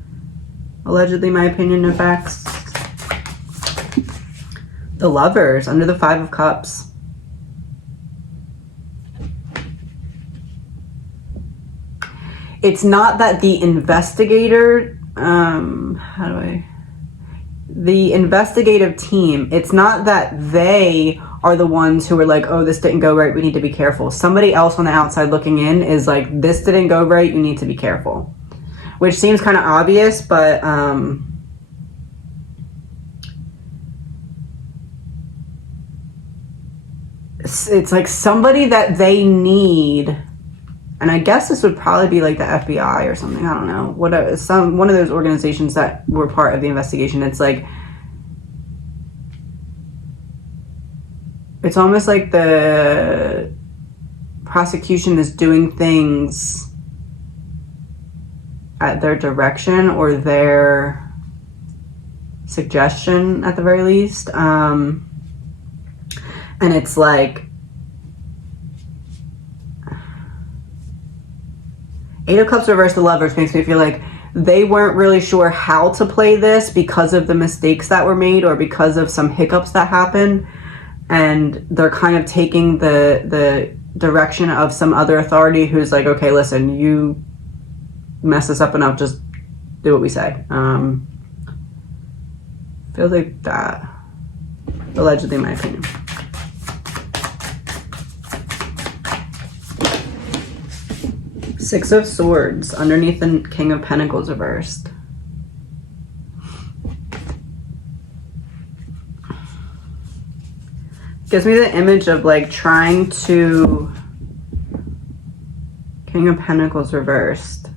Allegedly, my opinion, no facts. The Lovers under the 5 of Cups. It's not that the investigator, the investigative team, it's not that they are the ones who are like, oh, this didn't go right, we need to be careful. Somebody else on the outside looking in is like, this didn't go right, you need to be careful. Which seems kind of obvious, but it's like somebody that they need. And I guess this would probably be like the FBI or something. I don't know. One of those organizations that were part of the investigation. It's like, it's almost like the prosecution is doing things at their direction or their suggestion at the very least. And it's like, 8 of Cups reversed, the Lovers makes me feel like they weren't really sure how to play this because of the mistakes that were made or because of some hiccups that happened. And they're kind of taking the direction of some other authority who's like, okay, listen, you mess this up enough, just do what we say. Feels like that. Allegedly, in my opinion. Six of Swords underneath the King of Pentacles reversed. Gives me the image of like trying to, King of Pentacles reversed.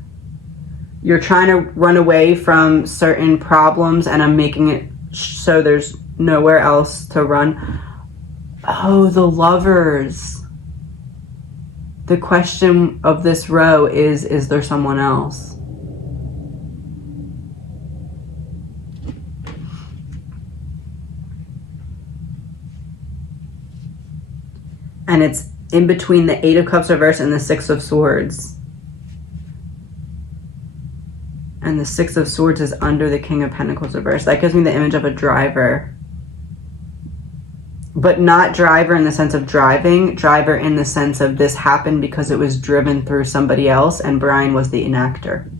You're trying to run away from certain problems and I'm making it so there's nowhere else to run. Oh, the Lovers. The question of this row is there someone else? And it's in between the 8 of Cups reversed and the 6 of Swords. And the 6 of Swords is under the King of Pentacles reversed. That gives me the image of a driver. But not driver in the sense of driving, driver in the sense of this happened because it was driven through somebody else and Brian was the enactor.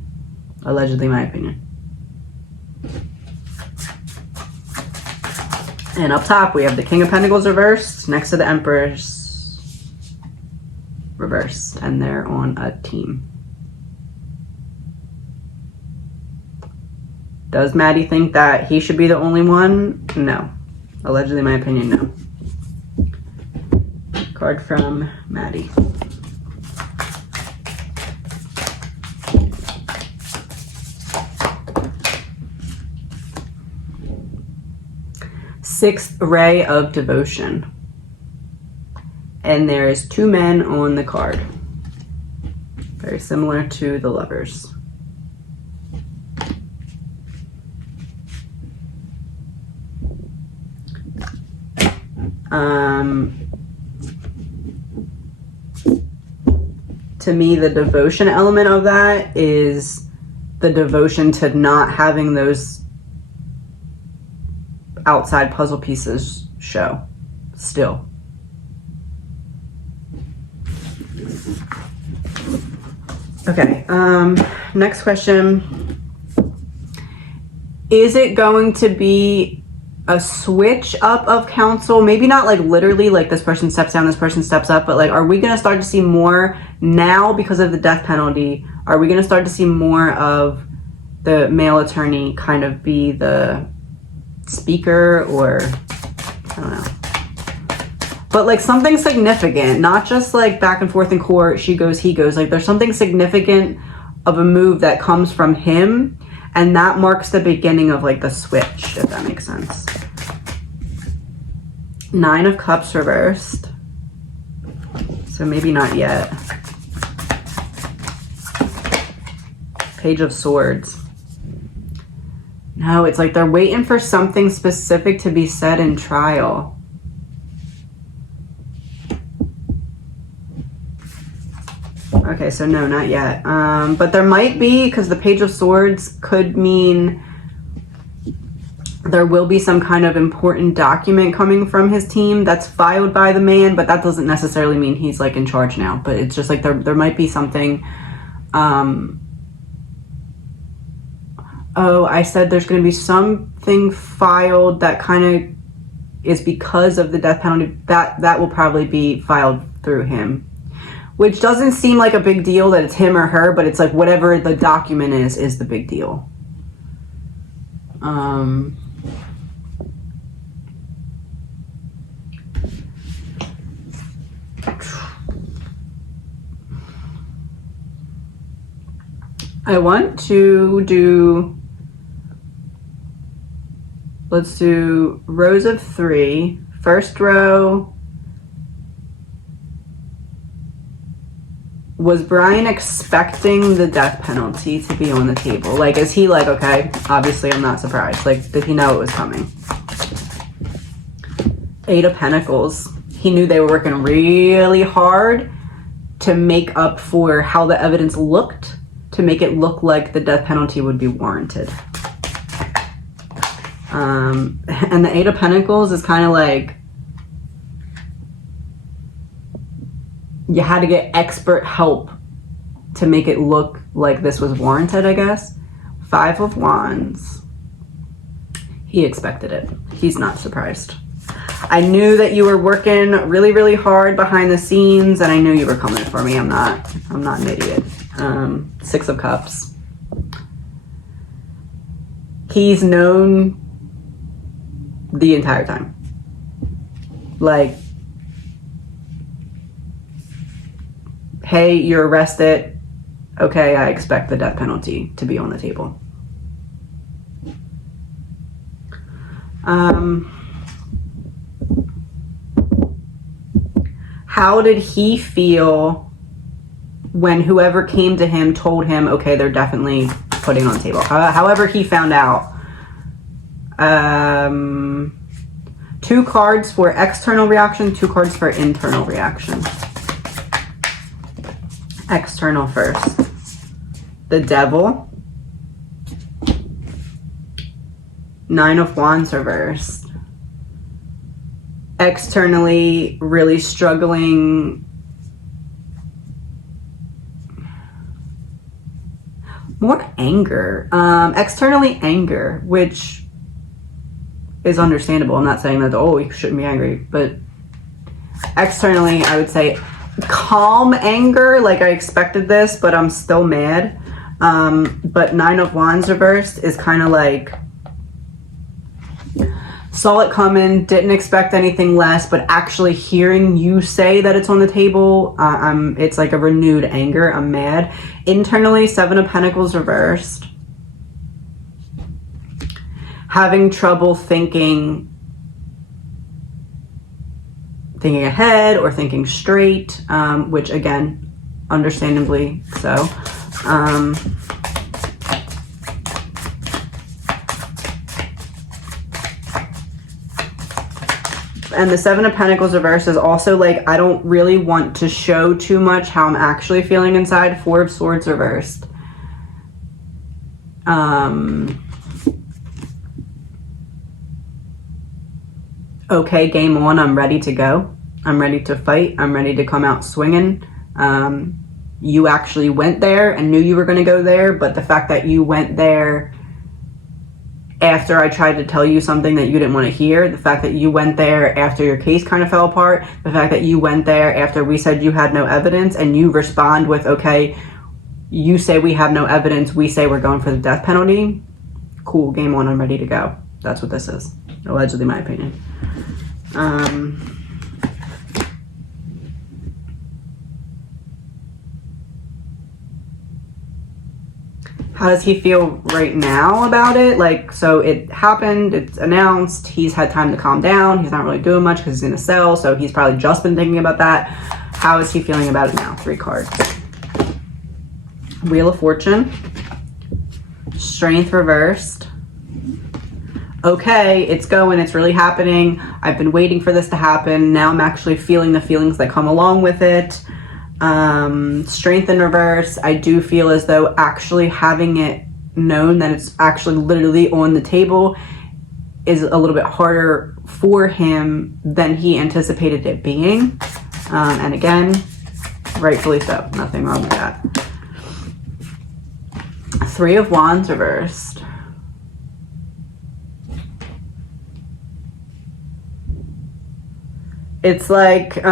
Allegedly, my opinion. And up top, we have the King of Pentacles reversed next to the Empress reversed. And they're on a team. Does Maddie think that he should be the only one? No. Allegedly, my opinion, no. Card from Maddie. Sixth ray of devotion. And there's 2 men on the card. Very similar to the Lovers. To me, the devotion element of that is the devotion to not having those outside puzzle pieces show still. Okay, next question. Is it going to be a switch up of counsel? Maybe not like literally like this person steps down, this person steps up, but like, are we going to start to see more now because of the death penalty? Are we going to start to see more of the male attorney kind of be the speaker, or I don't know, but like something significant, not just like back and forth in court, she goes, he goes, like there's something significant of a move that comes from him, and that marks the beginning of like the switch, if that makes sense. 9 of Cups reversed, so maybe not yet. Page of Swords. No, it's like they're waiting for something specific to be said in trial. Okay, so no, not yet. But there might be, because the Page of Swords could mean there will be some kind of important document coming from his team that's filed by the man, but that doesn't necessarily mean he's like in charge now. But it's just like there might be something. Oh, I said there's going to be something filed that kind of is because of the death penalty. That will probably be filed through him. Which doesn't seem like a big deal that it's him or her, but it's like whatever the document is the big deal. I want to do, let's do rows of 3. First row, was Brian expecting the death penalty to be on the table? Like, is he like, okay, obviously I'm not surprised. Like, did he know it was coming? 8 of Pentacles. He knew they were working really hard to make up for how the evidence looked, to make it look like the death penalty would be warranted. And the 8 of Pentacles is kind of like, you had to get expert help to make it look like this was warranted, I guess. 5 of Wands. He expected it. He's not surprised. I knew that you were working really, really hard behind the scenes, and I knew you were coming for me. I'm not an idiot. 6 of Cups. He's known the entire time. Like, hey, you're arrested. Okay, I expect the death penalty to be on the table. How did he feel when whoever came to him told him, okay, they're definitely putting on the table? However he found out. 2 cards for external reaction, 2 cards for internal reaction. External first. The Devil. 9 of Wands reversed. Externally, really struggling. More anger. Externally, anger, which is understandable. I'm not saying that, oh, you shouldn't be angry, but externally, I would say calm anger, like I expected this, but I'm still mad. But 9 of Wands reversed is kind of like, saw it coming, didn't expect anything less, but actually hearing you say that it's on the table, it's like a renewed anger. I'm mad. Internally, 7 of Pentacles reversed. Having trouble thinking thinking ahead or thinking straight, which again, understandably so. And the Seven of Pentacles reverse is also like, I don't really want to show too much how I'm actually feeling inside. Four of Swords reversed. Okay, game on. I'm ready to go. I'm ready to fight. I'm ready to come out swinging. You actually went there and knew you were going to go there, but the fact that you went there after I tried to tell you something that you didn't want to hear, the fact that you went there after your case kind of fell apart, the fact that you went there after we said you had no evidence, and you respond with, okay, you say we have no evidence, we say we're going for the death penalty. Cool, game on, I'm ready to go. That's what this is. Allegedly, my opinion. How does he feel right now about it? Like, so it happened, it's announced, he's had time to calm down, he's not really doing much because he's in a cell, so he's probably just been thinking about that. How is he feeling about it now? 3 cards. Wheel of Fortune. Strength reversed. Okay, it's going, it's really happening. I've been waiting for this to happen. Now I'm actually feeling the feelings that come along with it. Strength in reverse. I do feel as though actually having it known that it's actually literally on the table is a little bit harder for him than he anticipated it being. And again, rightfully so. Nothing wrong with that. 3 of Wands reversed. It's like, it's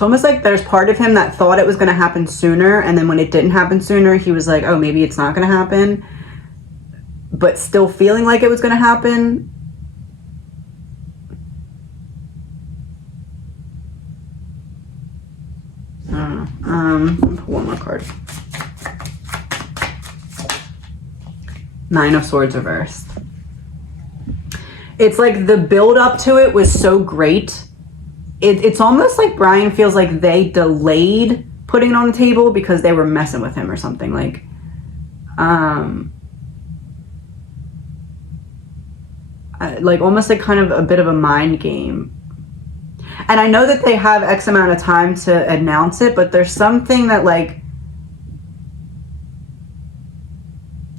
almost like there's part of him that thought it was going to happen sooner, and then when it didn't happen sooner, he was like, oh, maybe it's not going to happen, but still feeling like it was going to happen. I don't know. Pull one more card. 9 of Swords reversed. It's like the build up to it was so great. It's almost like Brian feels like they delayed putting it on the table because they were messing with him or something. Like, like almost like kind of a bit of a mind game. And I know that they have X amount of time to announce it, but there's something that, like,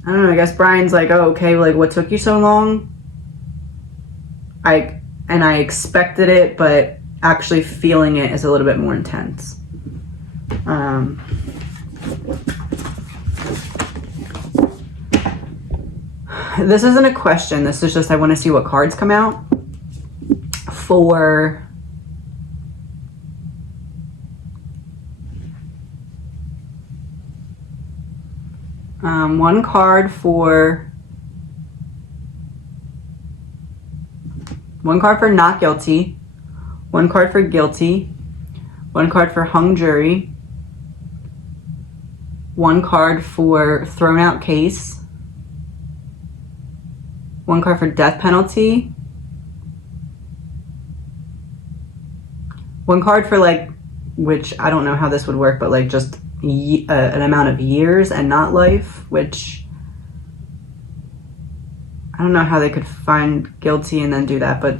I don't know, I guess Brian's like, oh, okay, like, what took you so long? I expected it, but actually feeling it is a little bit more intense. This isn't a question. This is just, I want to see what cards come out for one card for not guilty, one card for guilty, one card for hung jury, one card for thrown out case, one card for death penalty, one card for, like, which I don't know how this would work, but like just an amount of years and not life, which I don't know how they could find guilty and then do that, but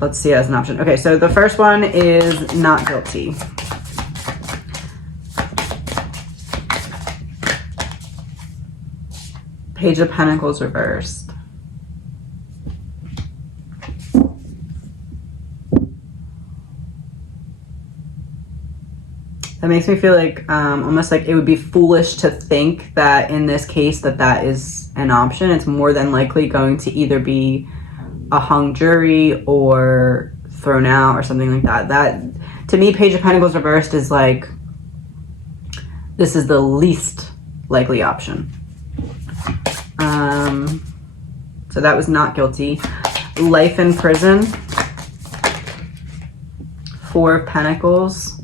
let's see it as an option. Okay, so the first one is not guilty. Page of Pentacles reversed. That makes me feel like almost like it would be foolish to think that in this case that is an option. It's more than likely going to either be a hung jury or thrown out or something like that. That, to me, Page of Pentacles reversed is like, this is the least likely option. So that was not guilty. Life in prison. 4 of Pentacles.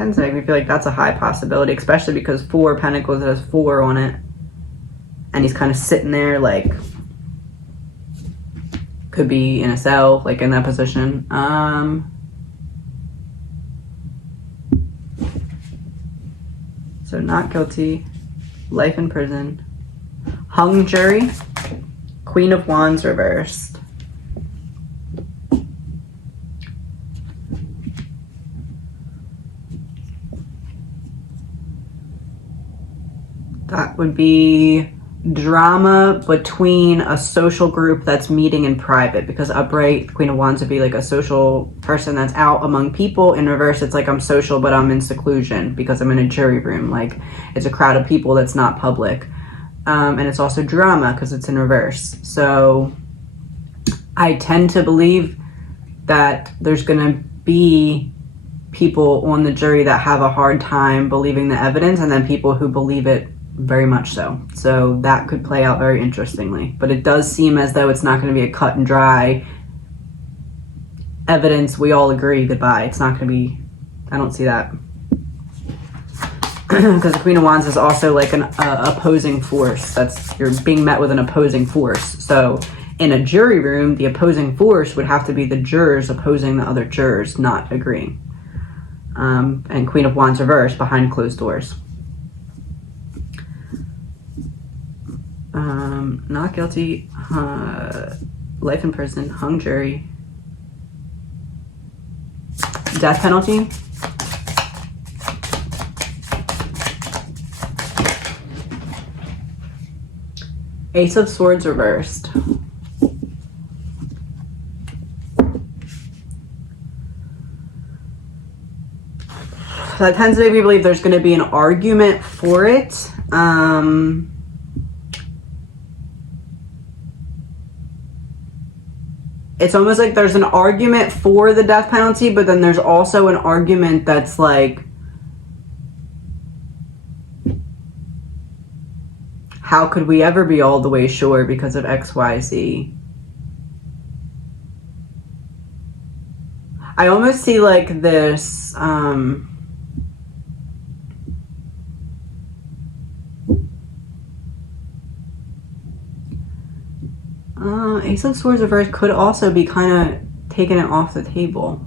tends to make me feel like that's a high possibility, especially because 4 of Pentacles has 4 on it. And he's kind of sitting there, like, could be in a cell, like in that position. So not guilty, life in prison, hung jury, Queen of Wands reversed. That would be drama between a social group that's meeting in private, because upright Queen of Wands would be like a social person that's out among people. In reverse, it's like I'm social but I'm in seclusion because I'm in a jury room, like it's a crowd of people that's not public. And it's also drama because it's in reverse. So I tend to believe that there's gonna be people on the jury that have a hard time believing the evidence, and then people who believe it very much so. So that could play out very interestingly. But it does seem as though it's not going to be a cut and dry evidence, we all agree, goodbye. It's not going to be, I don't see that. Because the Queen of Wands is also like an opposing force. That's, you're being met with an opposing force. So in a jury room, the opposing force would have to be the jurors opposing the other jurors not agreeing. And Queen of Wands reversed, behind closed doors. Not guilty, life in prison, hung jury, death penalty, Ace of Swords reversed. So that tends to make me believe there's going to be an argument for it. It's almost like there's an argument for the death penalty, but then there's also an argument that's like, how could we ever be all the way sure because of X, Y, Z? I almost see like this, Ace of Swords reversed could also be kind of taking it off the table.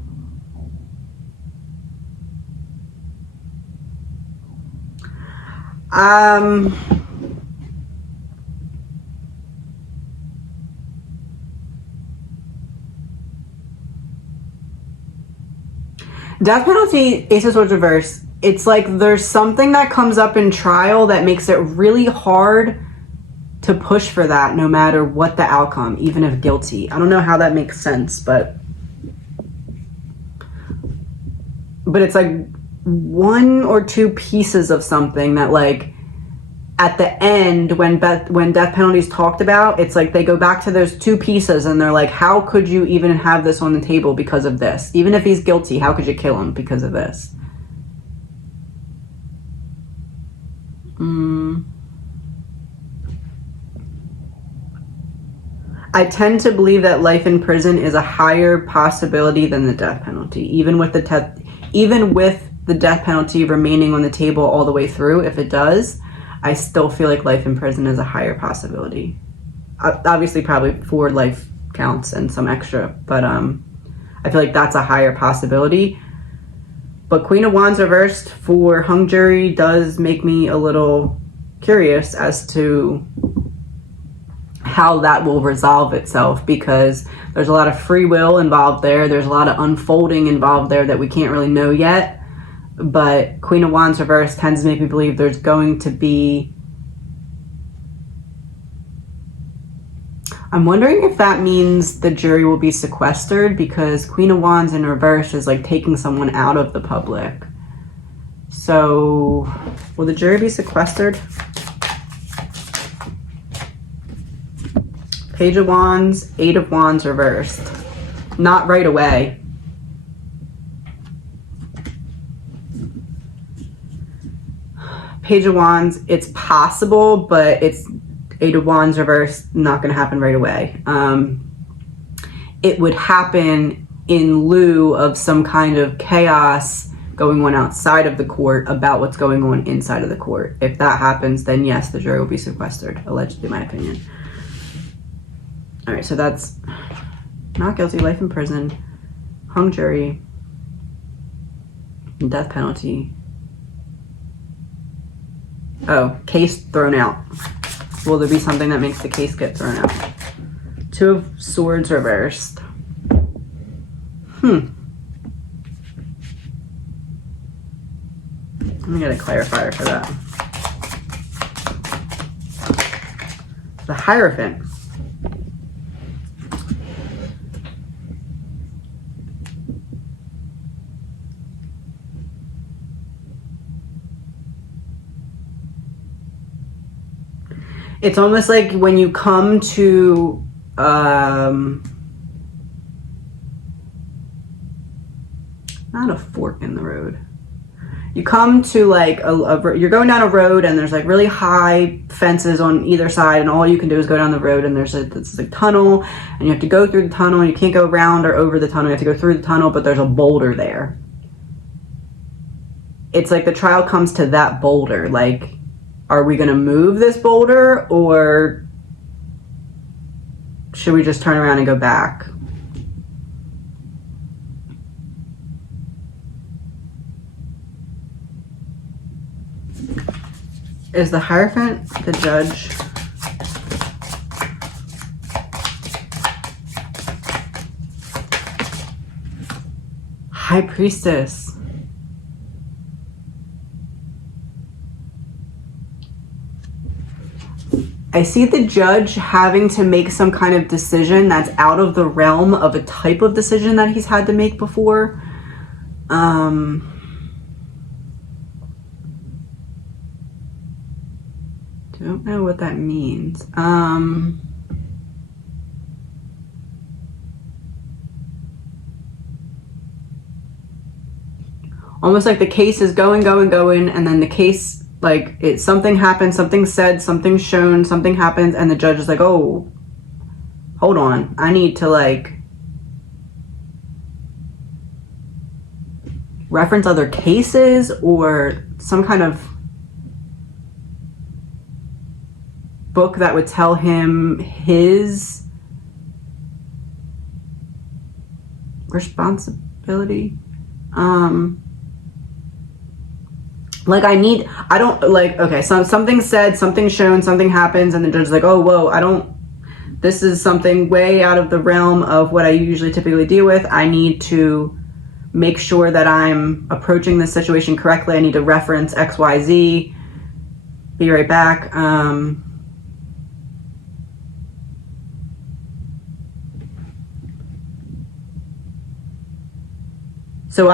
Death penalty, Ace of Swords reversed. It's like there's something that comes up in trial that makes it really hard to push for that no matter what the outcome, even if guilty. I don't know how that makes sense, but it's like 1 or 2 pieces of something that, like, at the end when death penalty is talked about, it's like they go back to those 2 pieces and they're like, how could you even have this on the table because of this? Even if he's guilty, how could you kill him because of this? I tend to believe that life in prison is a higher possibility than the death penalty, even with the death penalty remaining on the table all the way through. If it does, I still feel like life in prison is a higher possibility. Obviously, probably 4 life counts and some extra, but I feel like that's a higher possibility. But Queen of Wands reversed for hung jury does make me a little curious as to how that will resolve itself, because there's a lot of free will involved there. There's a lot of unfolding involved there that we can't really know yet. But Queen of Wands reversed tends to make me believe there's going to be... I'm wondering if that means the jury will be sequestered, because Queen of Wands in reverse is like taking someone out of the public. So will the jury be sequestered? Page of Wands, 8 of Wands reversed. Not right away. Page of Wands, it's possible, but it's 8 of Wands reversed, not going to happen right away. It would happen in lieu of some kind of chaos going on outside of the court about what's going on inside of the court. If that happens, then yes, the jury will be sequestered, allegedly, my opinion. All right, so that's not guilty, life in prison, hung jury, death penalty. Oh, case thrown out. Will there be something that makes the case get thrown out? Two of Swords reversed. I'm gonna get a clarifier for that. The Hierophant. It's almost like when you come to not a fork in the road. You come to like you're going down a road and there's like really high fences on either side, and all you can do is go down the road, and there's this like tunnel, and you have to go through the tunnel, and you can't go around or over the tunnel. You have to go through the tunnel, but there's a boulder there. It's like the trial comes to that boulder. Like, are we going to move this boulder, or should we just turn around and go back? Is the Hierophant the judge? High Priestess. I see the judge having to make some kind of decision that's out of the realm of a type of decision that he's had to make before. Don't know what that means. Almost like the case is going, and then the case, like, something happens, something said, something shown, something happens, and the judge is like, oh, hold on, I need to, like, reference other cases or some kind of book that would tell him his responsibility. Like, I don't, like, okay, so something said, something shown, something happens, and the judge is like, oh, whoa, this is something way out of the realm of what I usually typically deal with. I need to make sure that I'm approaching this situation correctly. I need to reference X, Y, Z. Be right back. So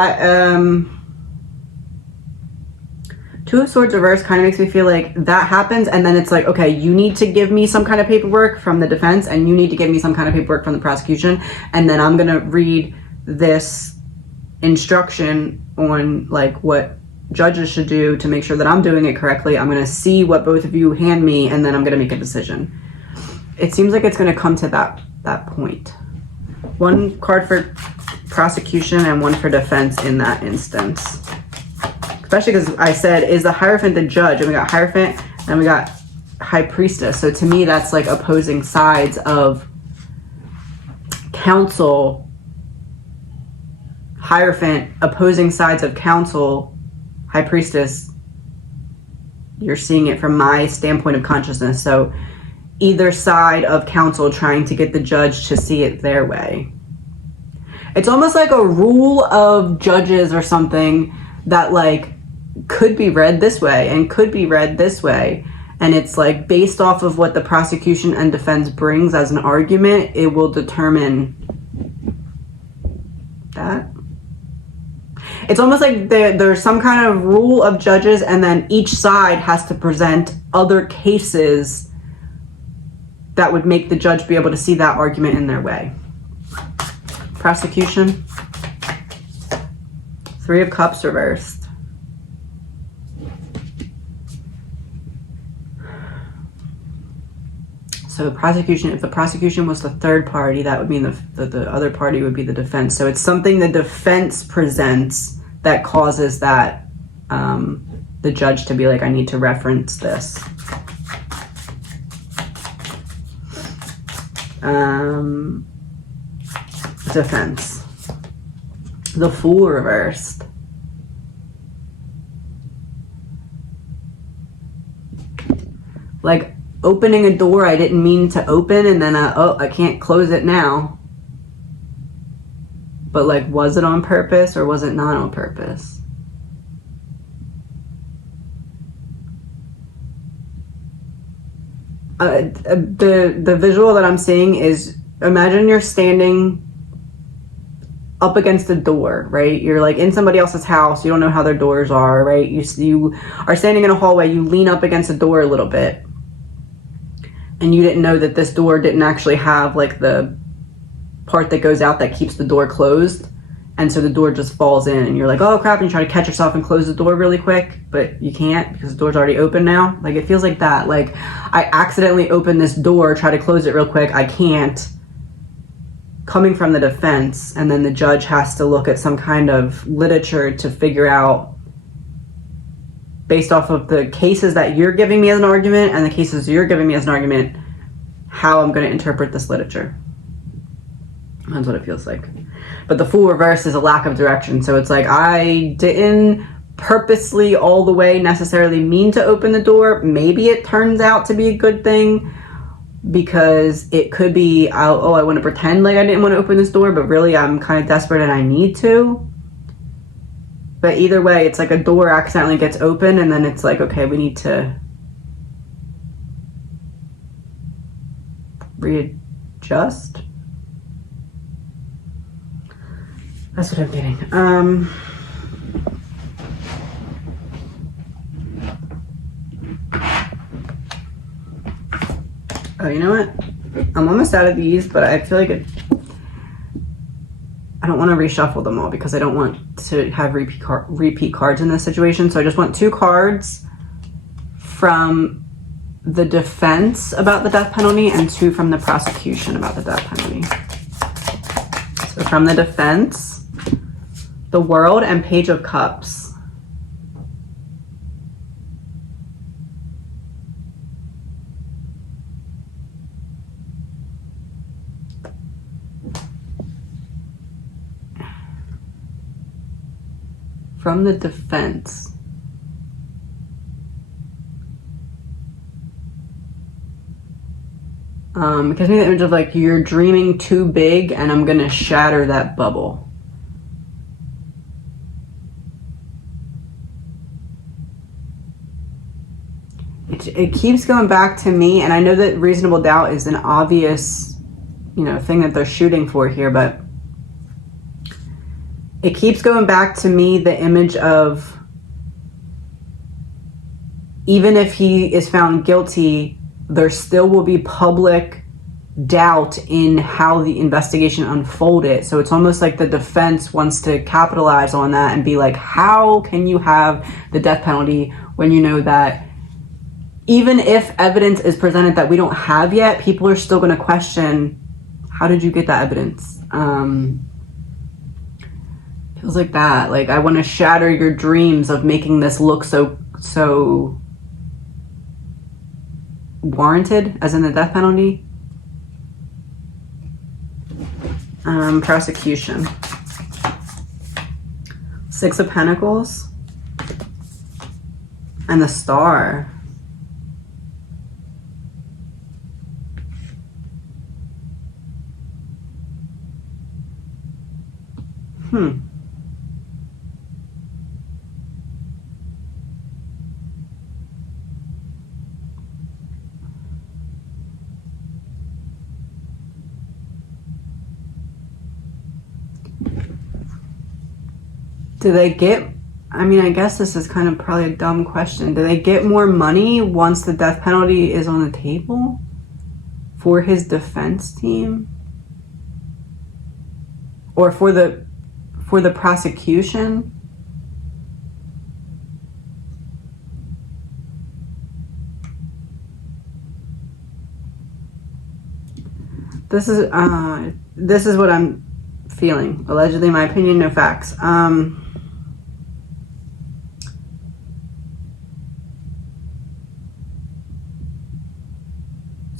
Two of Swords reverse kind of makes me feel like that happens, and then it's like, okay, you need to give me some kind of paperwork from the defense, and you need to give me some kind of paperwork from the prosecution, and then I'm gonna read this instruction on like what judges should do to make sure that I'm doing it correctly. I'm gonna see what both of you hand me, and then I'm gonna make a decision. It seems like it's gonna come to that point. One card for prosecution and one for defense in that instance. Especially because I said, is the Hierophant the judge? And we got Hierophant and we got High Priestess. So to me, that's like opposing sides of counsel. Hierophant, opposing sides of counsel. High Priestess, you're seeing it from my standpoint of consciousness. So either side of counsel trying to get the judge to see it their way. It's almost like a rule of judges or something that like could be read this way and could be read this way, and it's like based off of what the prosecution and defense brings as an argument, it will determine that. It's almost like there's some kind of rule of judges, and then each side has to present other cases that would make the judge be able to see that argument in their way. Prosecution. Three of Cups reversed. So prosecution, if the prosecution was the third party, that would mean the other party would be the defense. So it's something the defense presents that causes that the judge to be like, I need to reference this. Defense. The Fool reversed. Like opening a door I didn't mean to open, and then oh, I can't close it now. But like, was it on purpose or was it not on purpose? The visual that I'm seeing is, imagine you're standing up against the door, right? You're like in somebody else's house. You don't know how their doors are, right? You are standing in a hallway. You lean up against the door a little bit. And you didn't know that this door didn't actually have like the part that goes out that keeps the door closed. And so the door just falls in and you're like, oh crap, and you try to catch yourself and close the door really quick, but you can't because the door's already open now. Like, it feels like that. Like, I accidentally opened this door, try to close it real quick, I can't. Coming from the defense, and then the judge has to look at some kind of literature to figure out, based off of the cases that you're giving me as an argument and the cases you're giving me as an argument, how I'm going to interpret this literature. That's what it feels like. But the Fool reverse is a lack of direction. So it's like, I didn't purposely all the way necessarily mean to open the door. Maybe it turns out to be a good thing, because it could be, I want to pretend like I didn't want to open this door, but really I'm kind of desperate and I need to. But either way, it's like a door accidentally gets open, and then it's like, okay, we need to readjust. That's what I'm getting. Oh, you know what? I'm almost out of these, but I feel like I don't want to reshuffle them all because I don't want to have repeat cards in this situation. So I just want 2 cards from the defense about the death penalty and 2 from the prosecution about the death penalty. So from the defense, the World and Page of Cups. From the defense. It gives me the image of like, you're dreaming too big and I'm gonna shatter that bubble. It keeps going back to me, and I know that reasonable doubt is an obvious, thing that they're shooting for here, but it keeps going back to me the image of, even if he is found guilty, there still will be public doubt in how the investigation unfolded. So it's almost like the defense wants to capitalize on that and be like, how can you have the death penalty when you know that even if evidence is presented that we don't have yet, people are still going to question, how did you get that evidence? Feels like that. Like, I want to shatter your dreams of making this look so warranted, as in the death penalty. Prosecution. 6 of Pentacles. And the Star. Do they get, I guess this is kind of probably a dumb question. Do they get more money once the death penalty is on the table for his defense team? Or for the prosecution? This is what I'm feeling. Allegedly, my opinion, no facts.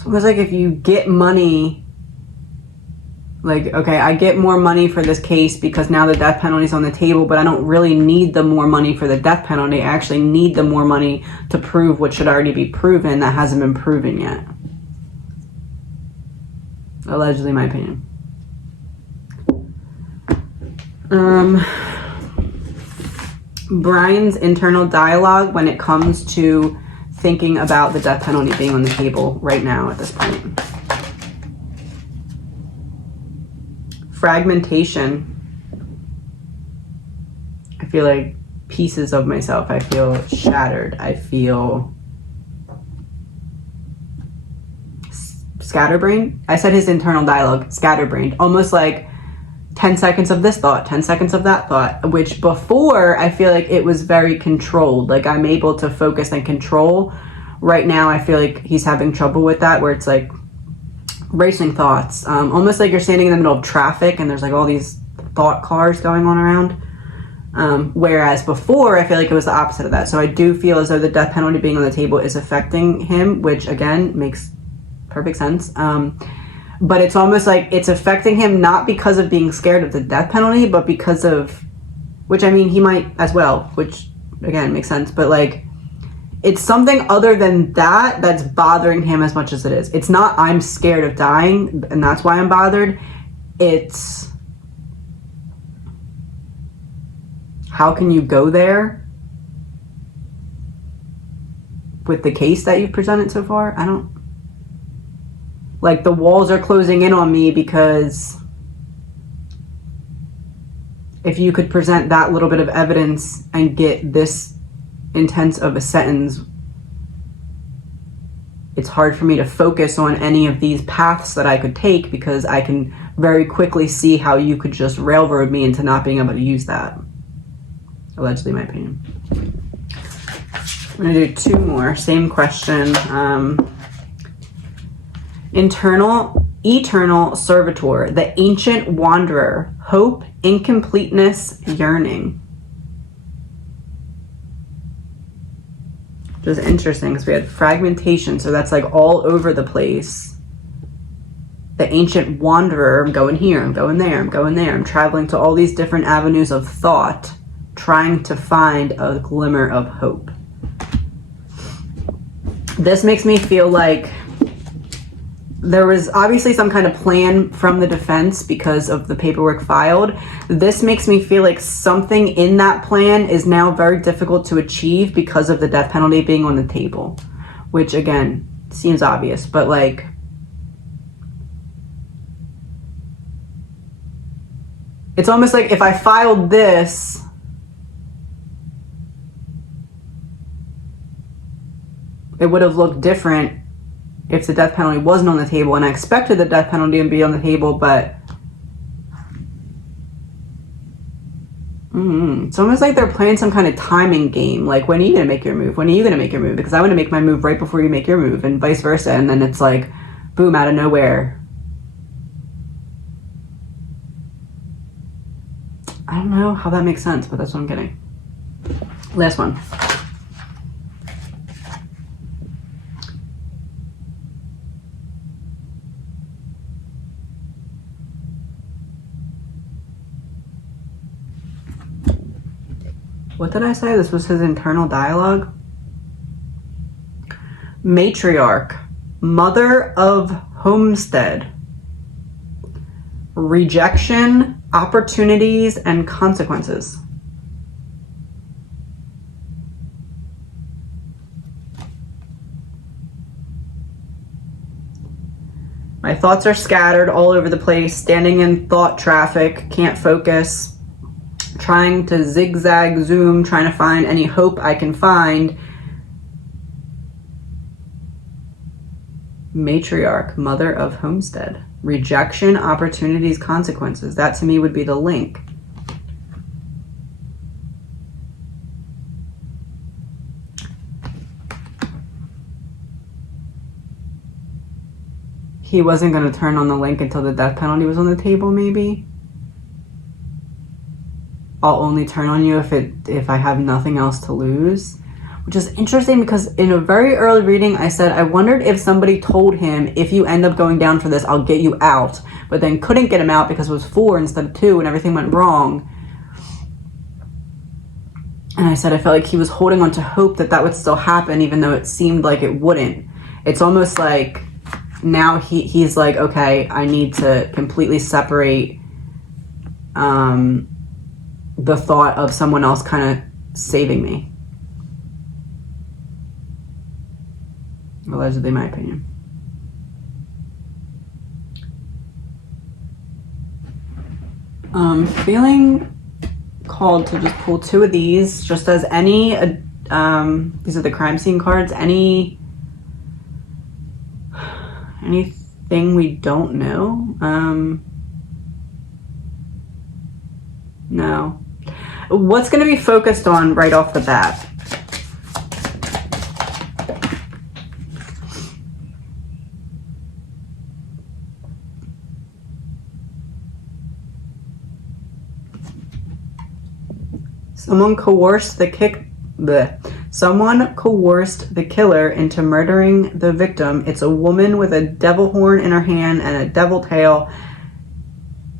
was like, if you get money, like, okay, I get more money for this case because now the death penalty is on the table, but I don't really need the more money for the death penalty. I actually need the more money to prove what should already be proven that hasn't been proven yet. Allegedly, my opinion. Brian's internal dialogue when it comes to thinking about the death penalty being on the table right now at this point. Fragmentation. I feel like pieces of myself. I feel shattered. I feel scatterbrained. I said his internal dialogue, scatterbrained. Almost like 10 seconds of this thought, 10 seconds of that thought, which before I feel like it was very controlled. Like I'm able to focus and control. Right now I feel like he's having trouble with that, where it's like racing thoughts, almost like you're standing in the middle of traffic and there's like all these thought cars going on around. Whereas before I feel like it was the opposite of that. So I do feel as though the death penalty being on the table is affecting him, which again makes perfect sense. But it's almost like it's affecting him not because of being scared of the death penalty, but because of, which I mean he might as well, which again makes sense, but like it's something other than that that's bothering him as much as it is. It's not I'm scared of dying and that's why I'm bothered. It's how can you go there with the case that you've presented so far? I don't, like the walls are closing in on me because if you could present that little bit of evidence and get this intense of a sentence, it's hard for me to focus on any of these paths that I could take because I can very quickly see how you could just railroad me into not being able to use that. Allegedly, my opinion. I'm gonna do two more, same question. Eternal servitor, the ancient wanderer, hope, incompleteness, yearning. Which is interesting because we had fragmentation, so that's like all over the place. The ancient wanderer, I'm going here, I'm going there, I'm going there. I'm traveling to all these different avenues of thought, trying to find a glimmer of hope. This makes me feel like there was obviously some kind of plan from the defense because of the paperwork filed. This makes me feel like something in that plan is now very difficult to achieve because of the death penalty being on the table, which again seems obvious, but like it's almost like if I filed this, it would have looked different if the death penalty wasn't on the table, and I expected the death penalty to be on the table, but it's almost like they're playing some kind of timing game. Like, when are you going to make your move? When are you going to make your move? Because I want to make my move right before you make your move, and vice versa. And then it's like, boom, out of nowhere. I don't know how that makes sense, but that's what I'm getting. Last one. What did I say? This was his internal dialogue? Matriarch, mother of homestead, rejection, opportunities, and consequences. My thoughts are scattered all over the place, standing in thought traffic, can't focus. Trying to zigzag zoom, trying to find any hope I can find. Matriarch, mother of homestead. Rejection, opportunities, consequences. That to me would be the link. He wasn't going to turn on the link until the death penalty was on the table, maybe? I'll only turn on you if I have nothing else to lose, which is interesting because in a very early reading, I said, I wondered if somebody told him, if you end up going down for this, I'll get you out, but then couldn't get him out because it was 4 instead of 2 and everything went wrong. And I said I felt like he was holding on to hope that that would still happen, even though it seemed like it wouldn't. It's almost like now he's like, okay, I need to completely separate the thought of someone else kind of saving me. Allegedly, my opinion. Feeling called to just pull 2 of these, just as any, these are the crime scene cards, anything we don't know. No. What's going to be focused on right off the bat? Someone coerced the killer into murdering the victim. It's a woman with a devil horn in her hand and a devil tail,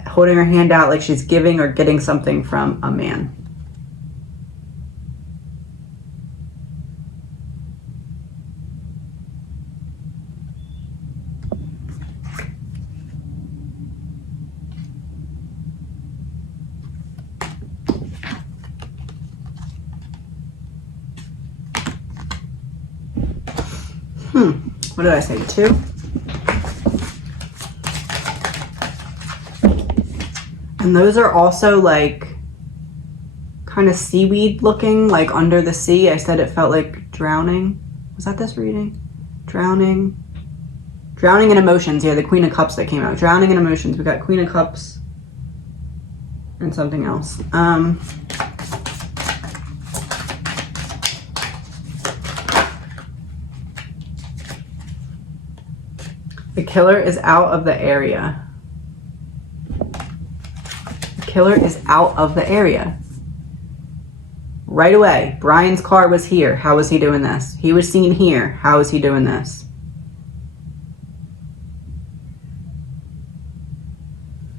holding her hand out like she's giving or getting something from a man. What did I say? 2? And those are also like kind of seaweed looking, like under the sea. I said it felt like drowning. Was that this reading? Drowning in emotions. Yeah, the Queen of Cups that came out. Drowning in emotions. We got Queen of Cups and something else. The killer is out of the area. The killer is out of the area. Right away. Brian's car was here. How was he doing this? He was seen here. How is he doing this?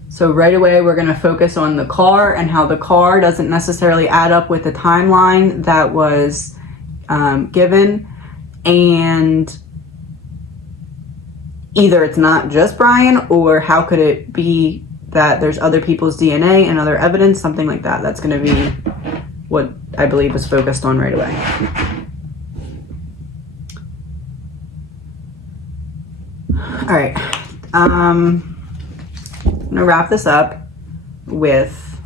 So right away, we're going to focus on the car and how the car doesn't necessarily add up with the timeline that was given. And either it's not just Brian, or how could it be that there's other people's DNA and other evidence, something like that. That's going to be what I believe was focused on right away. All right. I'm going to wrap this up with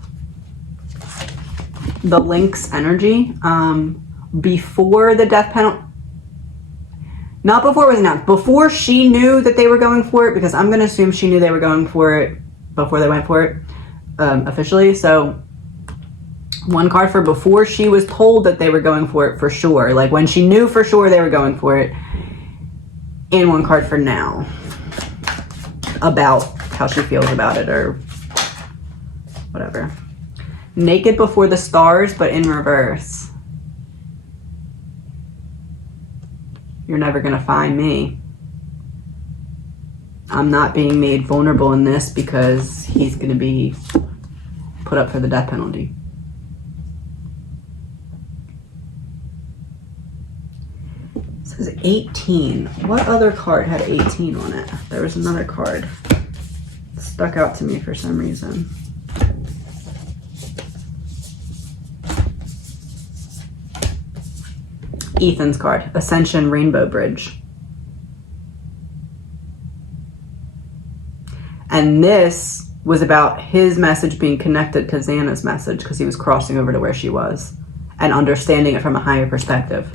the Lynx energy. Before the death penalty, not before it was announced, before she knew that they were going for it, because I'm going to assume she knew they were going for it before they went for it officially. So one card for before she was told that they were going for it for sure, like when she knew for sure they were going for it, and one card for now about how she feels about it or whatever. Naked before the stars, but in reverse. You're never going to find me. I'm not being made vulnerable in this because he's going to be put up for the death penalty. It says 18. What other card had 18 on it? There was another card. It stuck out to me for some reason. Ethan's card, Ascension Rainbow Bridge. And this was about his message being connected to Xana's message because he was crossing over to where she was and understanding it from a higher perspective.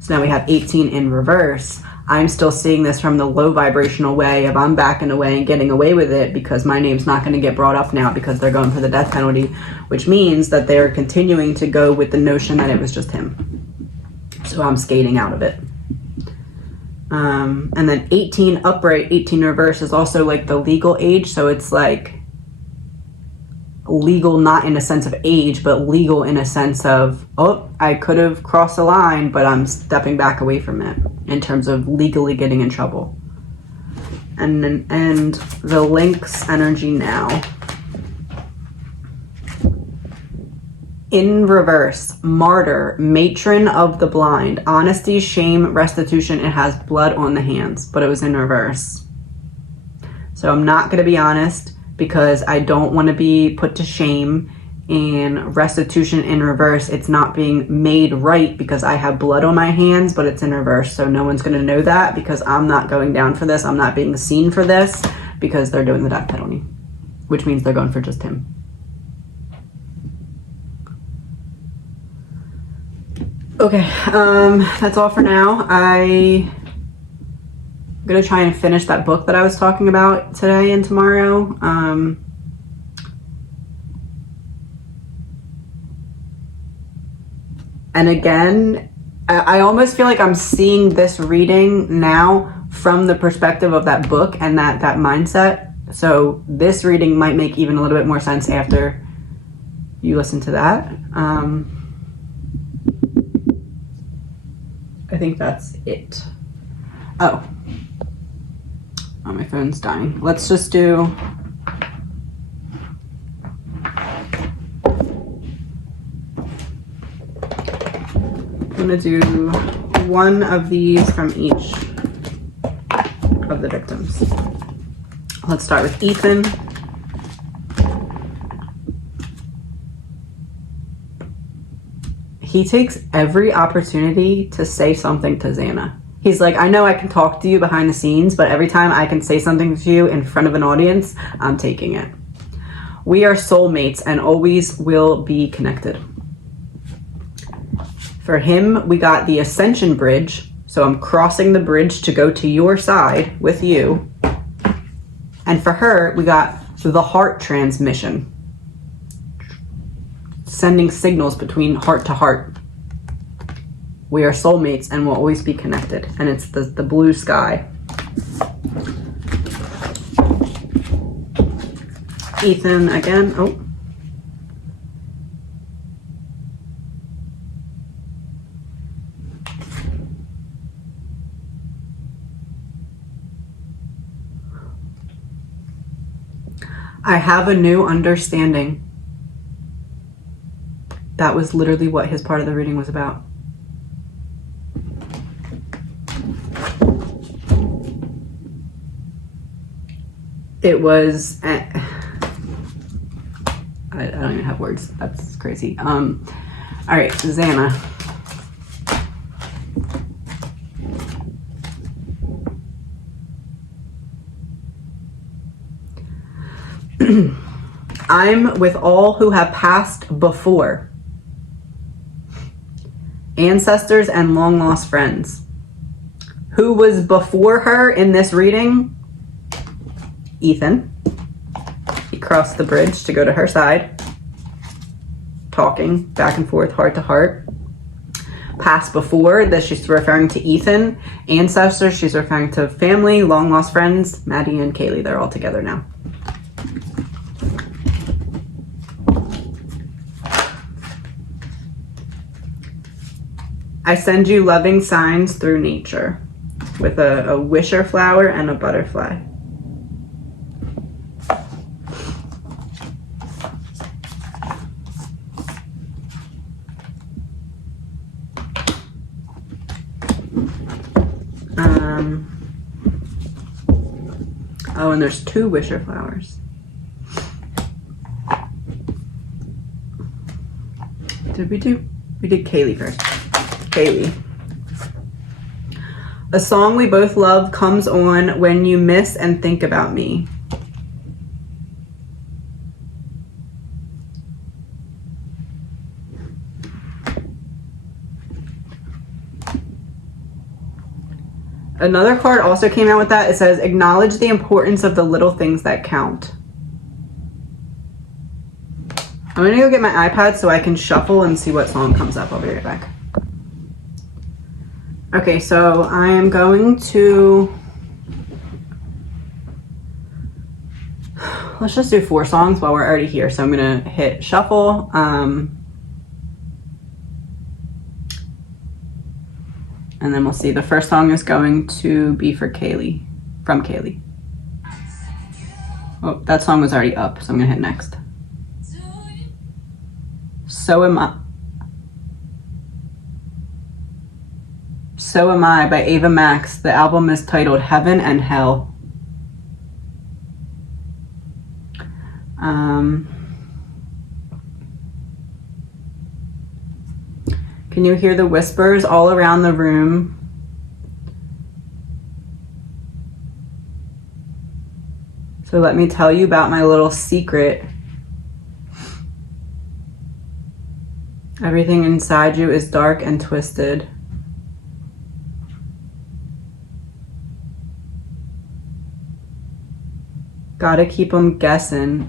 So now we have 18 in reverse. I'm still seeing this from the low vibrational way of I'm backing away and getting away with it because my name's not going to get brought up now because they're going for the death penalty, which means that they're continuing to go with the notion that it was just him. So I'm skating out of it. And then 18 upright, 18 reverse is also like the legal age. So it's like legal not in a sense of age, but legal in a sense of, oh, I could have crossed a line, but I'm stepping back away from it in terms of legally getting in trouble. And the Lynx energy now. In reverse, martyr, matron of the blind, honesty, shame, restitution. It has blood on the hands, but it was in reverse. So I'm not going to be honest because I don't want to be put to shame. And restitution in reverse, it's not being made right because I have blood on my hands, but it's in reverse. So no one's going to know that because I'm not going down for this. I'm not being seen for this because they're doing the death penalty, which means they're going for just him. Okay, that's all for now. I'm gonna try and finish that book that I was talking about today and tomorrow. And again, I almost feel like I'm seeing this reading now from the perspective of that book and that mindset. So this reading might make even a little bit more sense after you listen to that. I think that's it. Oh, my phone's dying. Let's just do I'm gonna do one of these from each of the victims. Let's start with Ethan. He takes every opportunity to say something to Xana. He's like, I know I can talk to you behind the scenes, but every time I can say something to you in front of an audience, I'm taking it. We are soulmates and always will be connected. For him, we got the Ascension Bridge. So I'm crossing the bridge to go to your side with you. And for her, we got the heart transmission. Sending signals between heart to heart. We are soulmates and will always be connected. And it's the blue sky. Ethan again. Oh. I have a new understanding. That was literally what his part of the reading was about. It was, I don't even have words. That's crazy. All right, Xana. I'm with all who have passed before. Ancestors and long lost friends. Who was before her in this reading? Ethan. He crossed the bridge to go to her side. Talking back and forth, heart to heart. Past before, that she's referring to Ethan. Ancestors, she's referring to family, long lost friends, Maddie and Kaylee. They're all together now. I send you loving signs through nature with a wisher flower and a butterfly. Oh, and there's 2 wisher flowers. Did we do? We did Kaylee first. Kaylee. A song we both love comes on when you miss and think about me. Another card also came out with that. It says, acknowledge the importance of the little things that count. I'm gonna go get my iPad so I can shuffle and see what song comes up. I'll be right back. Okay, so I am going to let's just do 4 songs while we're already here. So I'm gonna hit shuffle. And then we'll see. The first song is going to be for Kaylee, from Kaylee. Oh, that song was already up, so I'm gonna hit next. So Am I. So Am I by Ava Max. The album is titled Heaven and Hell. Can you hear the whispers all around the room? So let me tell you about my little secret. Everything inside you is dark and twisted. Gotta keep them guessing.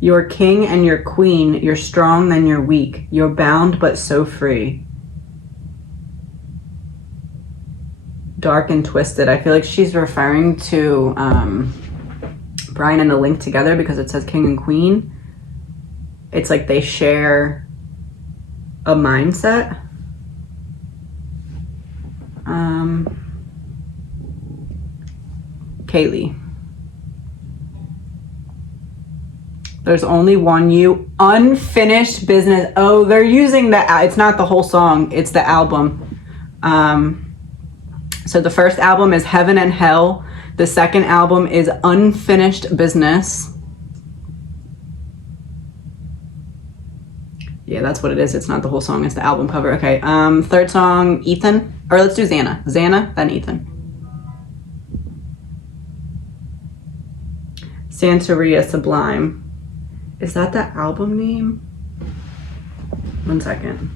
You're king and you're queen. You're strong then you're weak. You're bound but so free. Dark and twisted. I feel like she's referring to Brian and the Link together because it says king and queen. It's like they share a mindset. Kaylee. There's only one you. Unfinished business. Oh, they're using the, it's not the whole song, it's the album. So the first album is Heaven and Hell. The second album is Unfinished Business. Yeah, that's what it is. It's not the whole song, it's the album cover. Okay, third song, Ethan. Or let's do Xana. Xana, then Ethan. Santeria Sublime. Is that the album name? 1 second.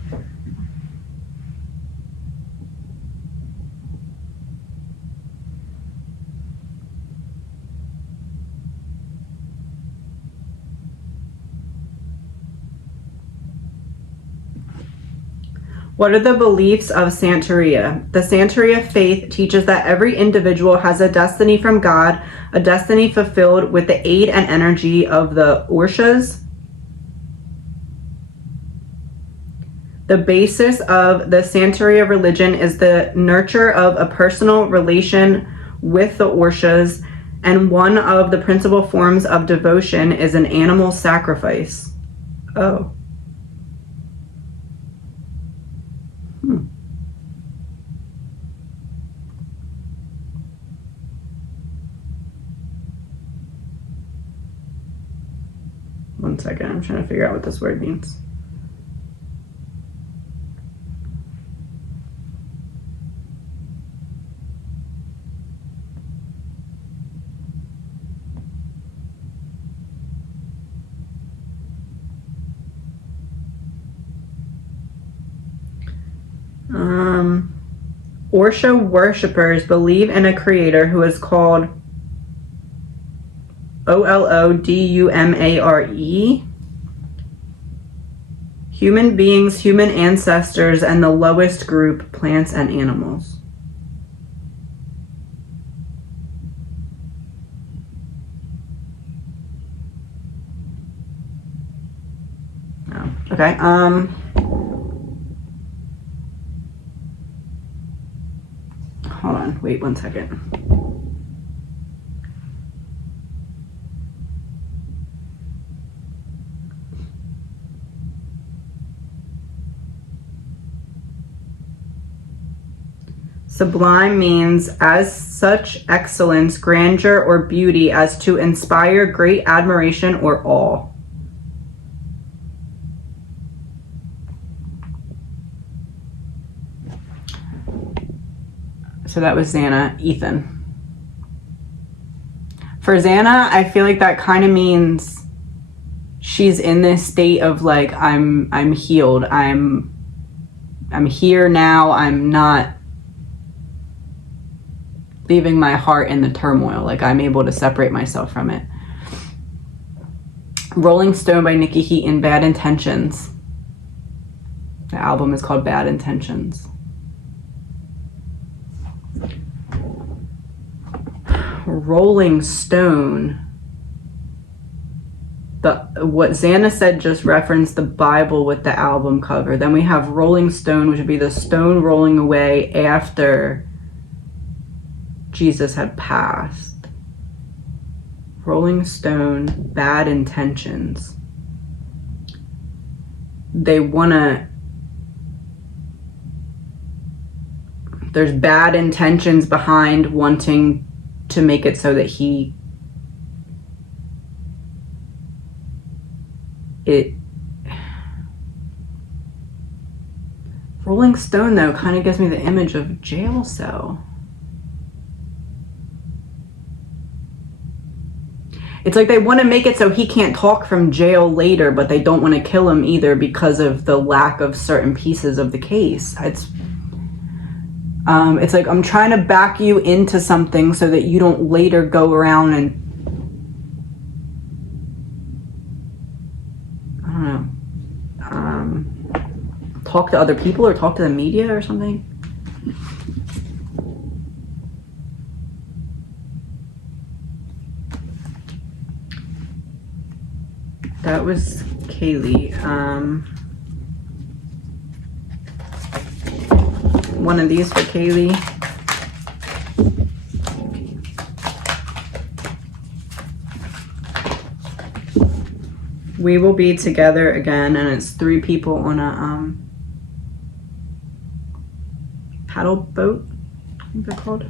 What are the beliefs of Santeria? The Santeria faith teaches that every individual has a destiny from God, a destiny fulfilled with the aid and energy of the Orishas. The basis of the Santeria religion is the nurture of a personal relation with the Orishas, and one of the principal forms of devotion is an animal sacrifice. Oh. One second, I'm trying to figure out what this word means. Orsha worshippers believe in a creator who is called Olodumare, human beings, human ancestors, and the lowest group, plants and animals. Oh, okay. Hold on, wait 1 second. Sublime means as such excellence, grandeur, or beauty as to inspire great admiration or awe. So that was Xana. Ethan. For Xana, I feel like that kind of means she's in this state of like, I'm healed. I'm here now. I'm not leaving my heart in the turmoil. Like, I'm able to separate myself from it. Rolling Stone by Nikki Heaton, Bad Intentions. The album is called Bad Intentions. Rolling Stone. What Xana said just referenced the Bible with the album cover. Then we have Rolling Stone, which would be the stone rolling away after Jesus had passed. Rolling Stone, Bad Intentions. They wanna... There's bad intentions behind wanting to make it so that Rolling Stone, though, kind of gives me the image of jail cell. It's like they want to make it so he can't talk from jail later, but they don't want to kill him either because of the lack of certain pieces of the case. It's like I'm trying to back you into something so that you don't later go around and talk to other people or talk to the media or something. That was Kaylee. One of these for Kaylee. We will be together again, and it's 3 people on a paddle boat, I think they're called.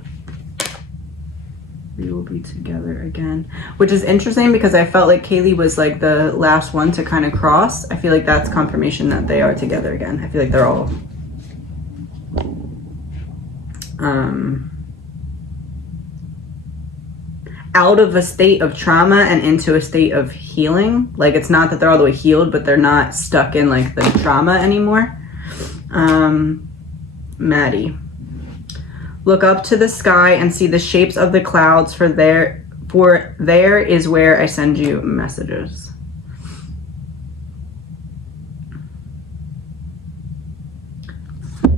We will be together again, which is interesting because I felt like Kaylee was like the last one to kind of cross. I feel like that's confirmation that they are together again. I feel like they're all out of a state of trauma and into a state of healing. Like, it's not that they're all the way healed, but they're not stuck in like the trauma anymore. Maddie. Look up to the sky and see the shapes of the clouds, for there is where I send you messages.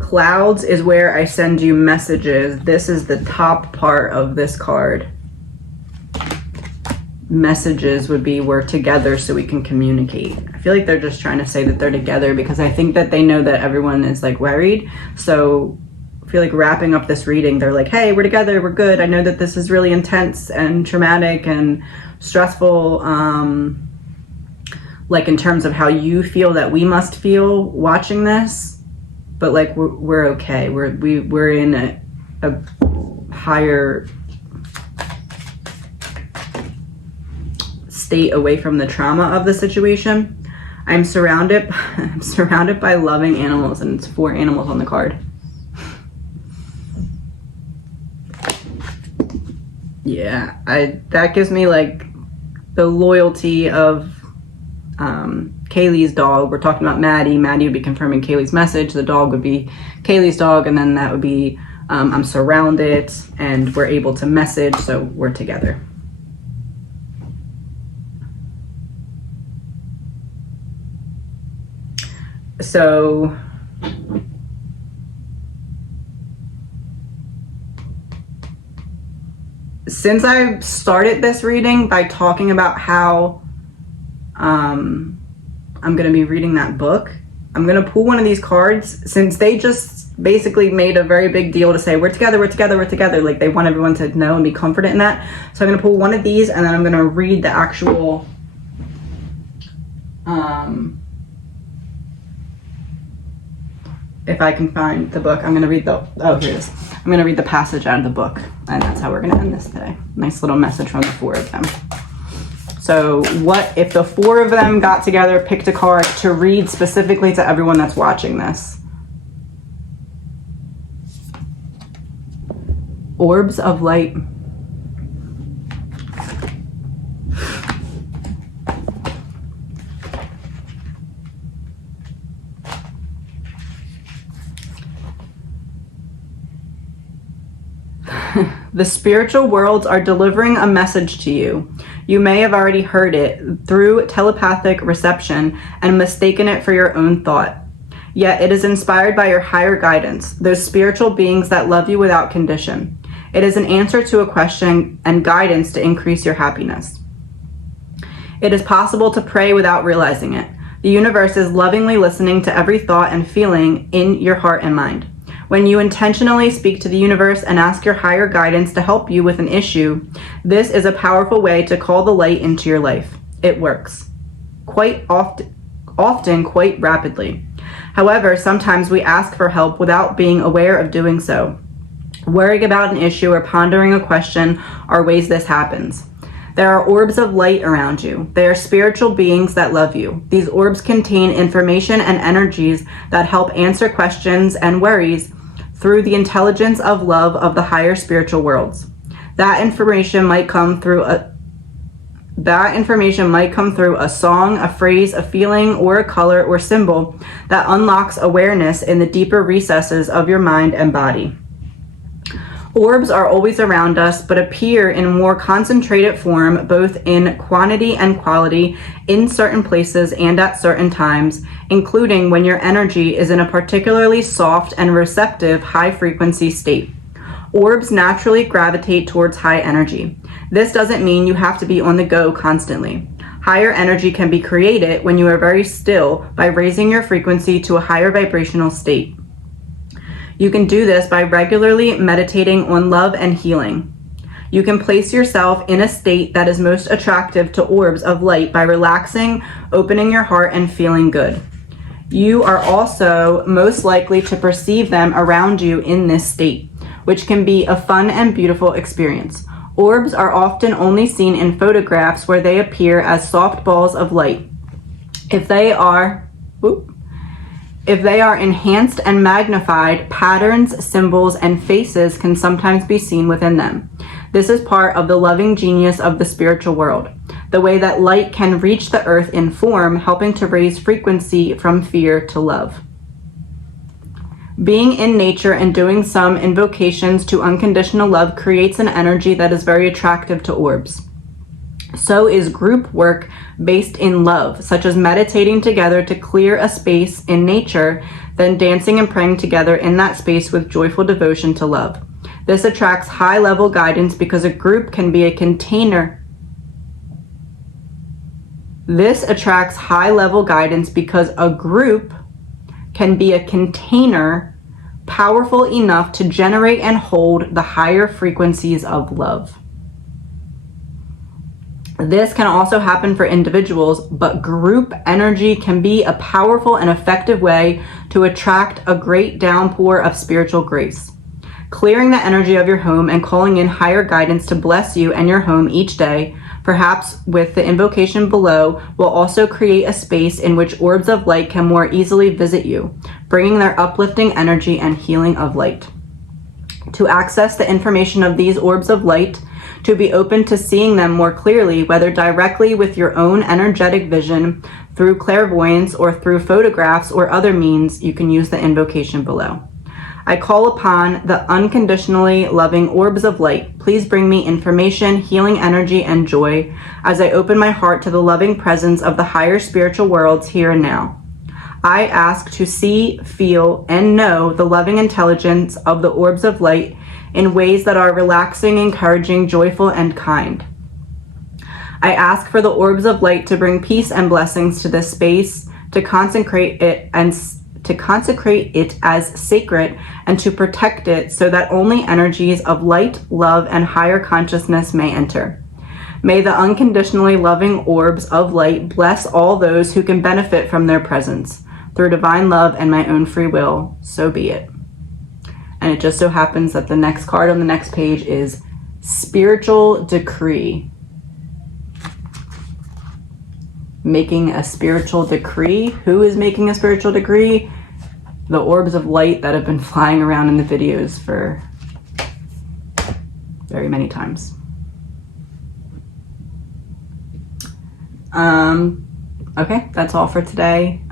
Clouds is where I send you messages. This is the top part of this card. Messages would be we're together so we can communicate. I feel like they're just trying to say that they're together because I think that they know that everyone is like worried. So I feel like wrapping up this reading, they're like, hey, we're together, we're good. I know that this is really intense and traumatic and stressful, like in terms of how you feel that we must feel watching this, but like we're okay. We're in a higher state away from the trauma of the situation. I'm surrounded by loving animals, and it's 4 animals on the card. Yeah, that gives me like the loyalty of Kaylee's dog. We're talking about Maddie. Maddie would be confirming Kaylee's message. The dog would be Kaylee's dog, and then that would be I'm surrounded and we're able to message, so we're together. So since I started this reading by talking about how I'm going to be reading that book, I'm going to pull one of these cards, since they just basically made a very big deal to say we're together, we're together, we're together. Like, they want everyone to know and be comforted in that. So I'm going to pull one of these, and then I'm going to read the actual if I can find the book, I'm going to read here it is. I'm going to read the passage out of the book, and that's how we're going to end this today. Nice little message from the 4 of them. So what if the 4 of them got together, picked a card to read specifically to everyone that's watching this? Orbs of light. The spiritual worlds are delivering a message to you. You may have already heard it through telepathic reception and mistaken it for your own thought. Yet it is inspired by your higher guidance, those spiritual beings that love you without condition. It is an answer to a question and guidance to increase your happiness. It is possible to pray without realizing it. The universe is lovingly listening to every thought and feeling in your heart and mind. When you intentionally speak to the universe and ask your higher guidance to help you with an issue, this is a powerful way to call the light into your life. It works. Quite often quite rapidly. However, sometimes we ask for help without being aware of doing so. Worrying about an issue or pondering a question are ways this happens. There are orbs of light around you. They are spiritual beings that love you. These orbs contain information and energies that help answer questions and worries through the intelligence of love of the higher spiritual worlds. That information might come through a song, a phrase, a feeling, or a color or symbol that unlocks awareness in the deeper recesses of your mind and body. Orbs are always around us, but appear in more concentrated form, both in quantity and quality, in certain places and at certain times, including when your energy is in a particularly soft and receptive high-frequency state. Orbs naturally gravitate towards high energy. This doesn't mean you have to be on the go constantly. Higher energy can be created when you are very still by raising your frequency to a higher vibrational state. You can do this by regularly meditating on love and healing. You can place yourself in a state that is most attractive to orbs of light by relaxing, opening your heart, and feeling good. You are also most likely to perceive them around you in this state, which can be a fun and beautiful experience. Orbs are often only seen in photographs where they appear as soft balls of light. If they are enhanced and magnified, patterns, symbols, and faces can sometimes be seen within them. This is part of the loving genius of the spiritual world, the way that light can reach the earth in form, helping to raise frequency from fear to love. Being in nature and doing some invocations to unconditional love creates an energy that is very attractive to orbs. So is group work based in love, such as meditating together to clear a space in nature, then dancing and praying together in that space with joyful devotion to love. This attracts high-level guidance because a group can be a container. This attracts high-level guidance because a group can be a container powerful enough to generate and hold the higher frequencies of love. This can also happen for individuals, but group energy can be a powerful and effective way to attract a great downpour of spiritual grace. Clearing the energy of your home and calling in higher guidance to bless you and your home each day, perhaps with the invocation below, will also create a space in which orbs of light can more easily visit you, bringing their uplifting energy and healing of light. To access the information of these orbs of light, to be open to seeing them more clearly, whether directly with your own energetic vision, through clairvoyance, or through photographs or other means, you can use the invocation below. I call upon the unconditionally loving orbs of light. Please bring me information, healing energy, and joy as I open my heart to the loving presence of the higher spiritual worlds here and now. I ask to see, feel, and know the loving intelligence of the orbs of light in ways that are relaxing, encouraging, joyful, and kind. I ask for the orbs of light to bring peace and blessings to this space, to consecrate it as sacred, and to protect it so that only energies of light, love, and higher consciousness may enter. May the unconditionally loving orbs of light bless all those who can benefit from their presence. Through divine love and my own free will, so be it. And it just so happens that the next card on the next page is Spiritual Decree. Making a spiritual decree. Who is making a spiritual decree? The orbs of light that have been flying around in the videos for very many times. Okay, that's all for today.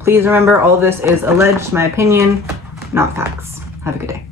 Please remember, all this is alleged, my opinion, not facts. Have a good day.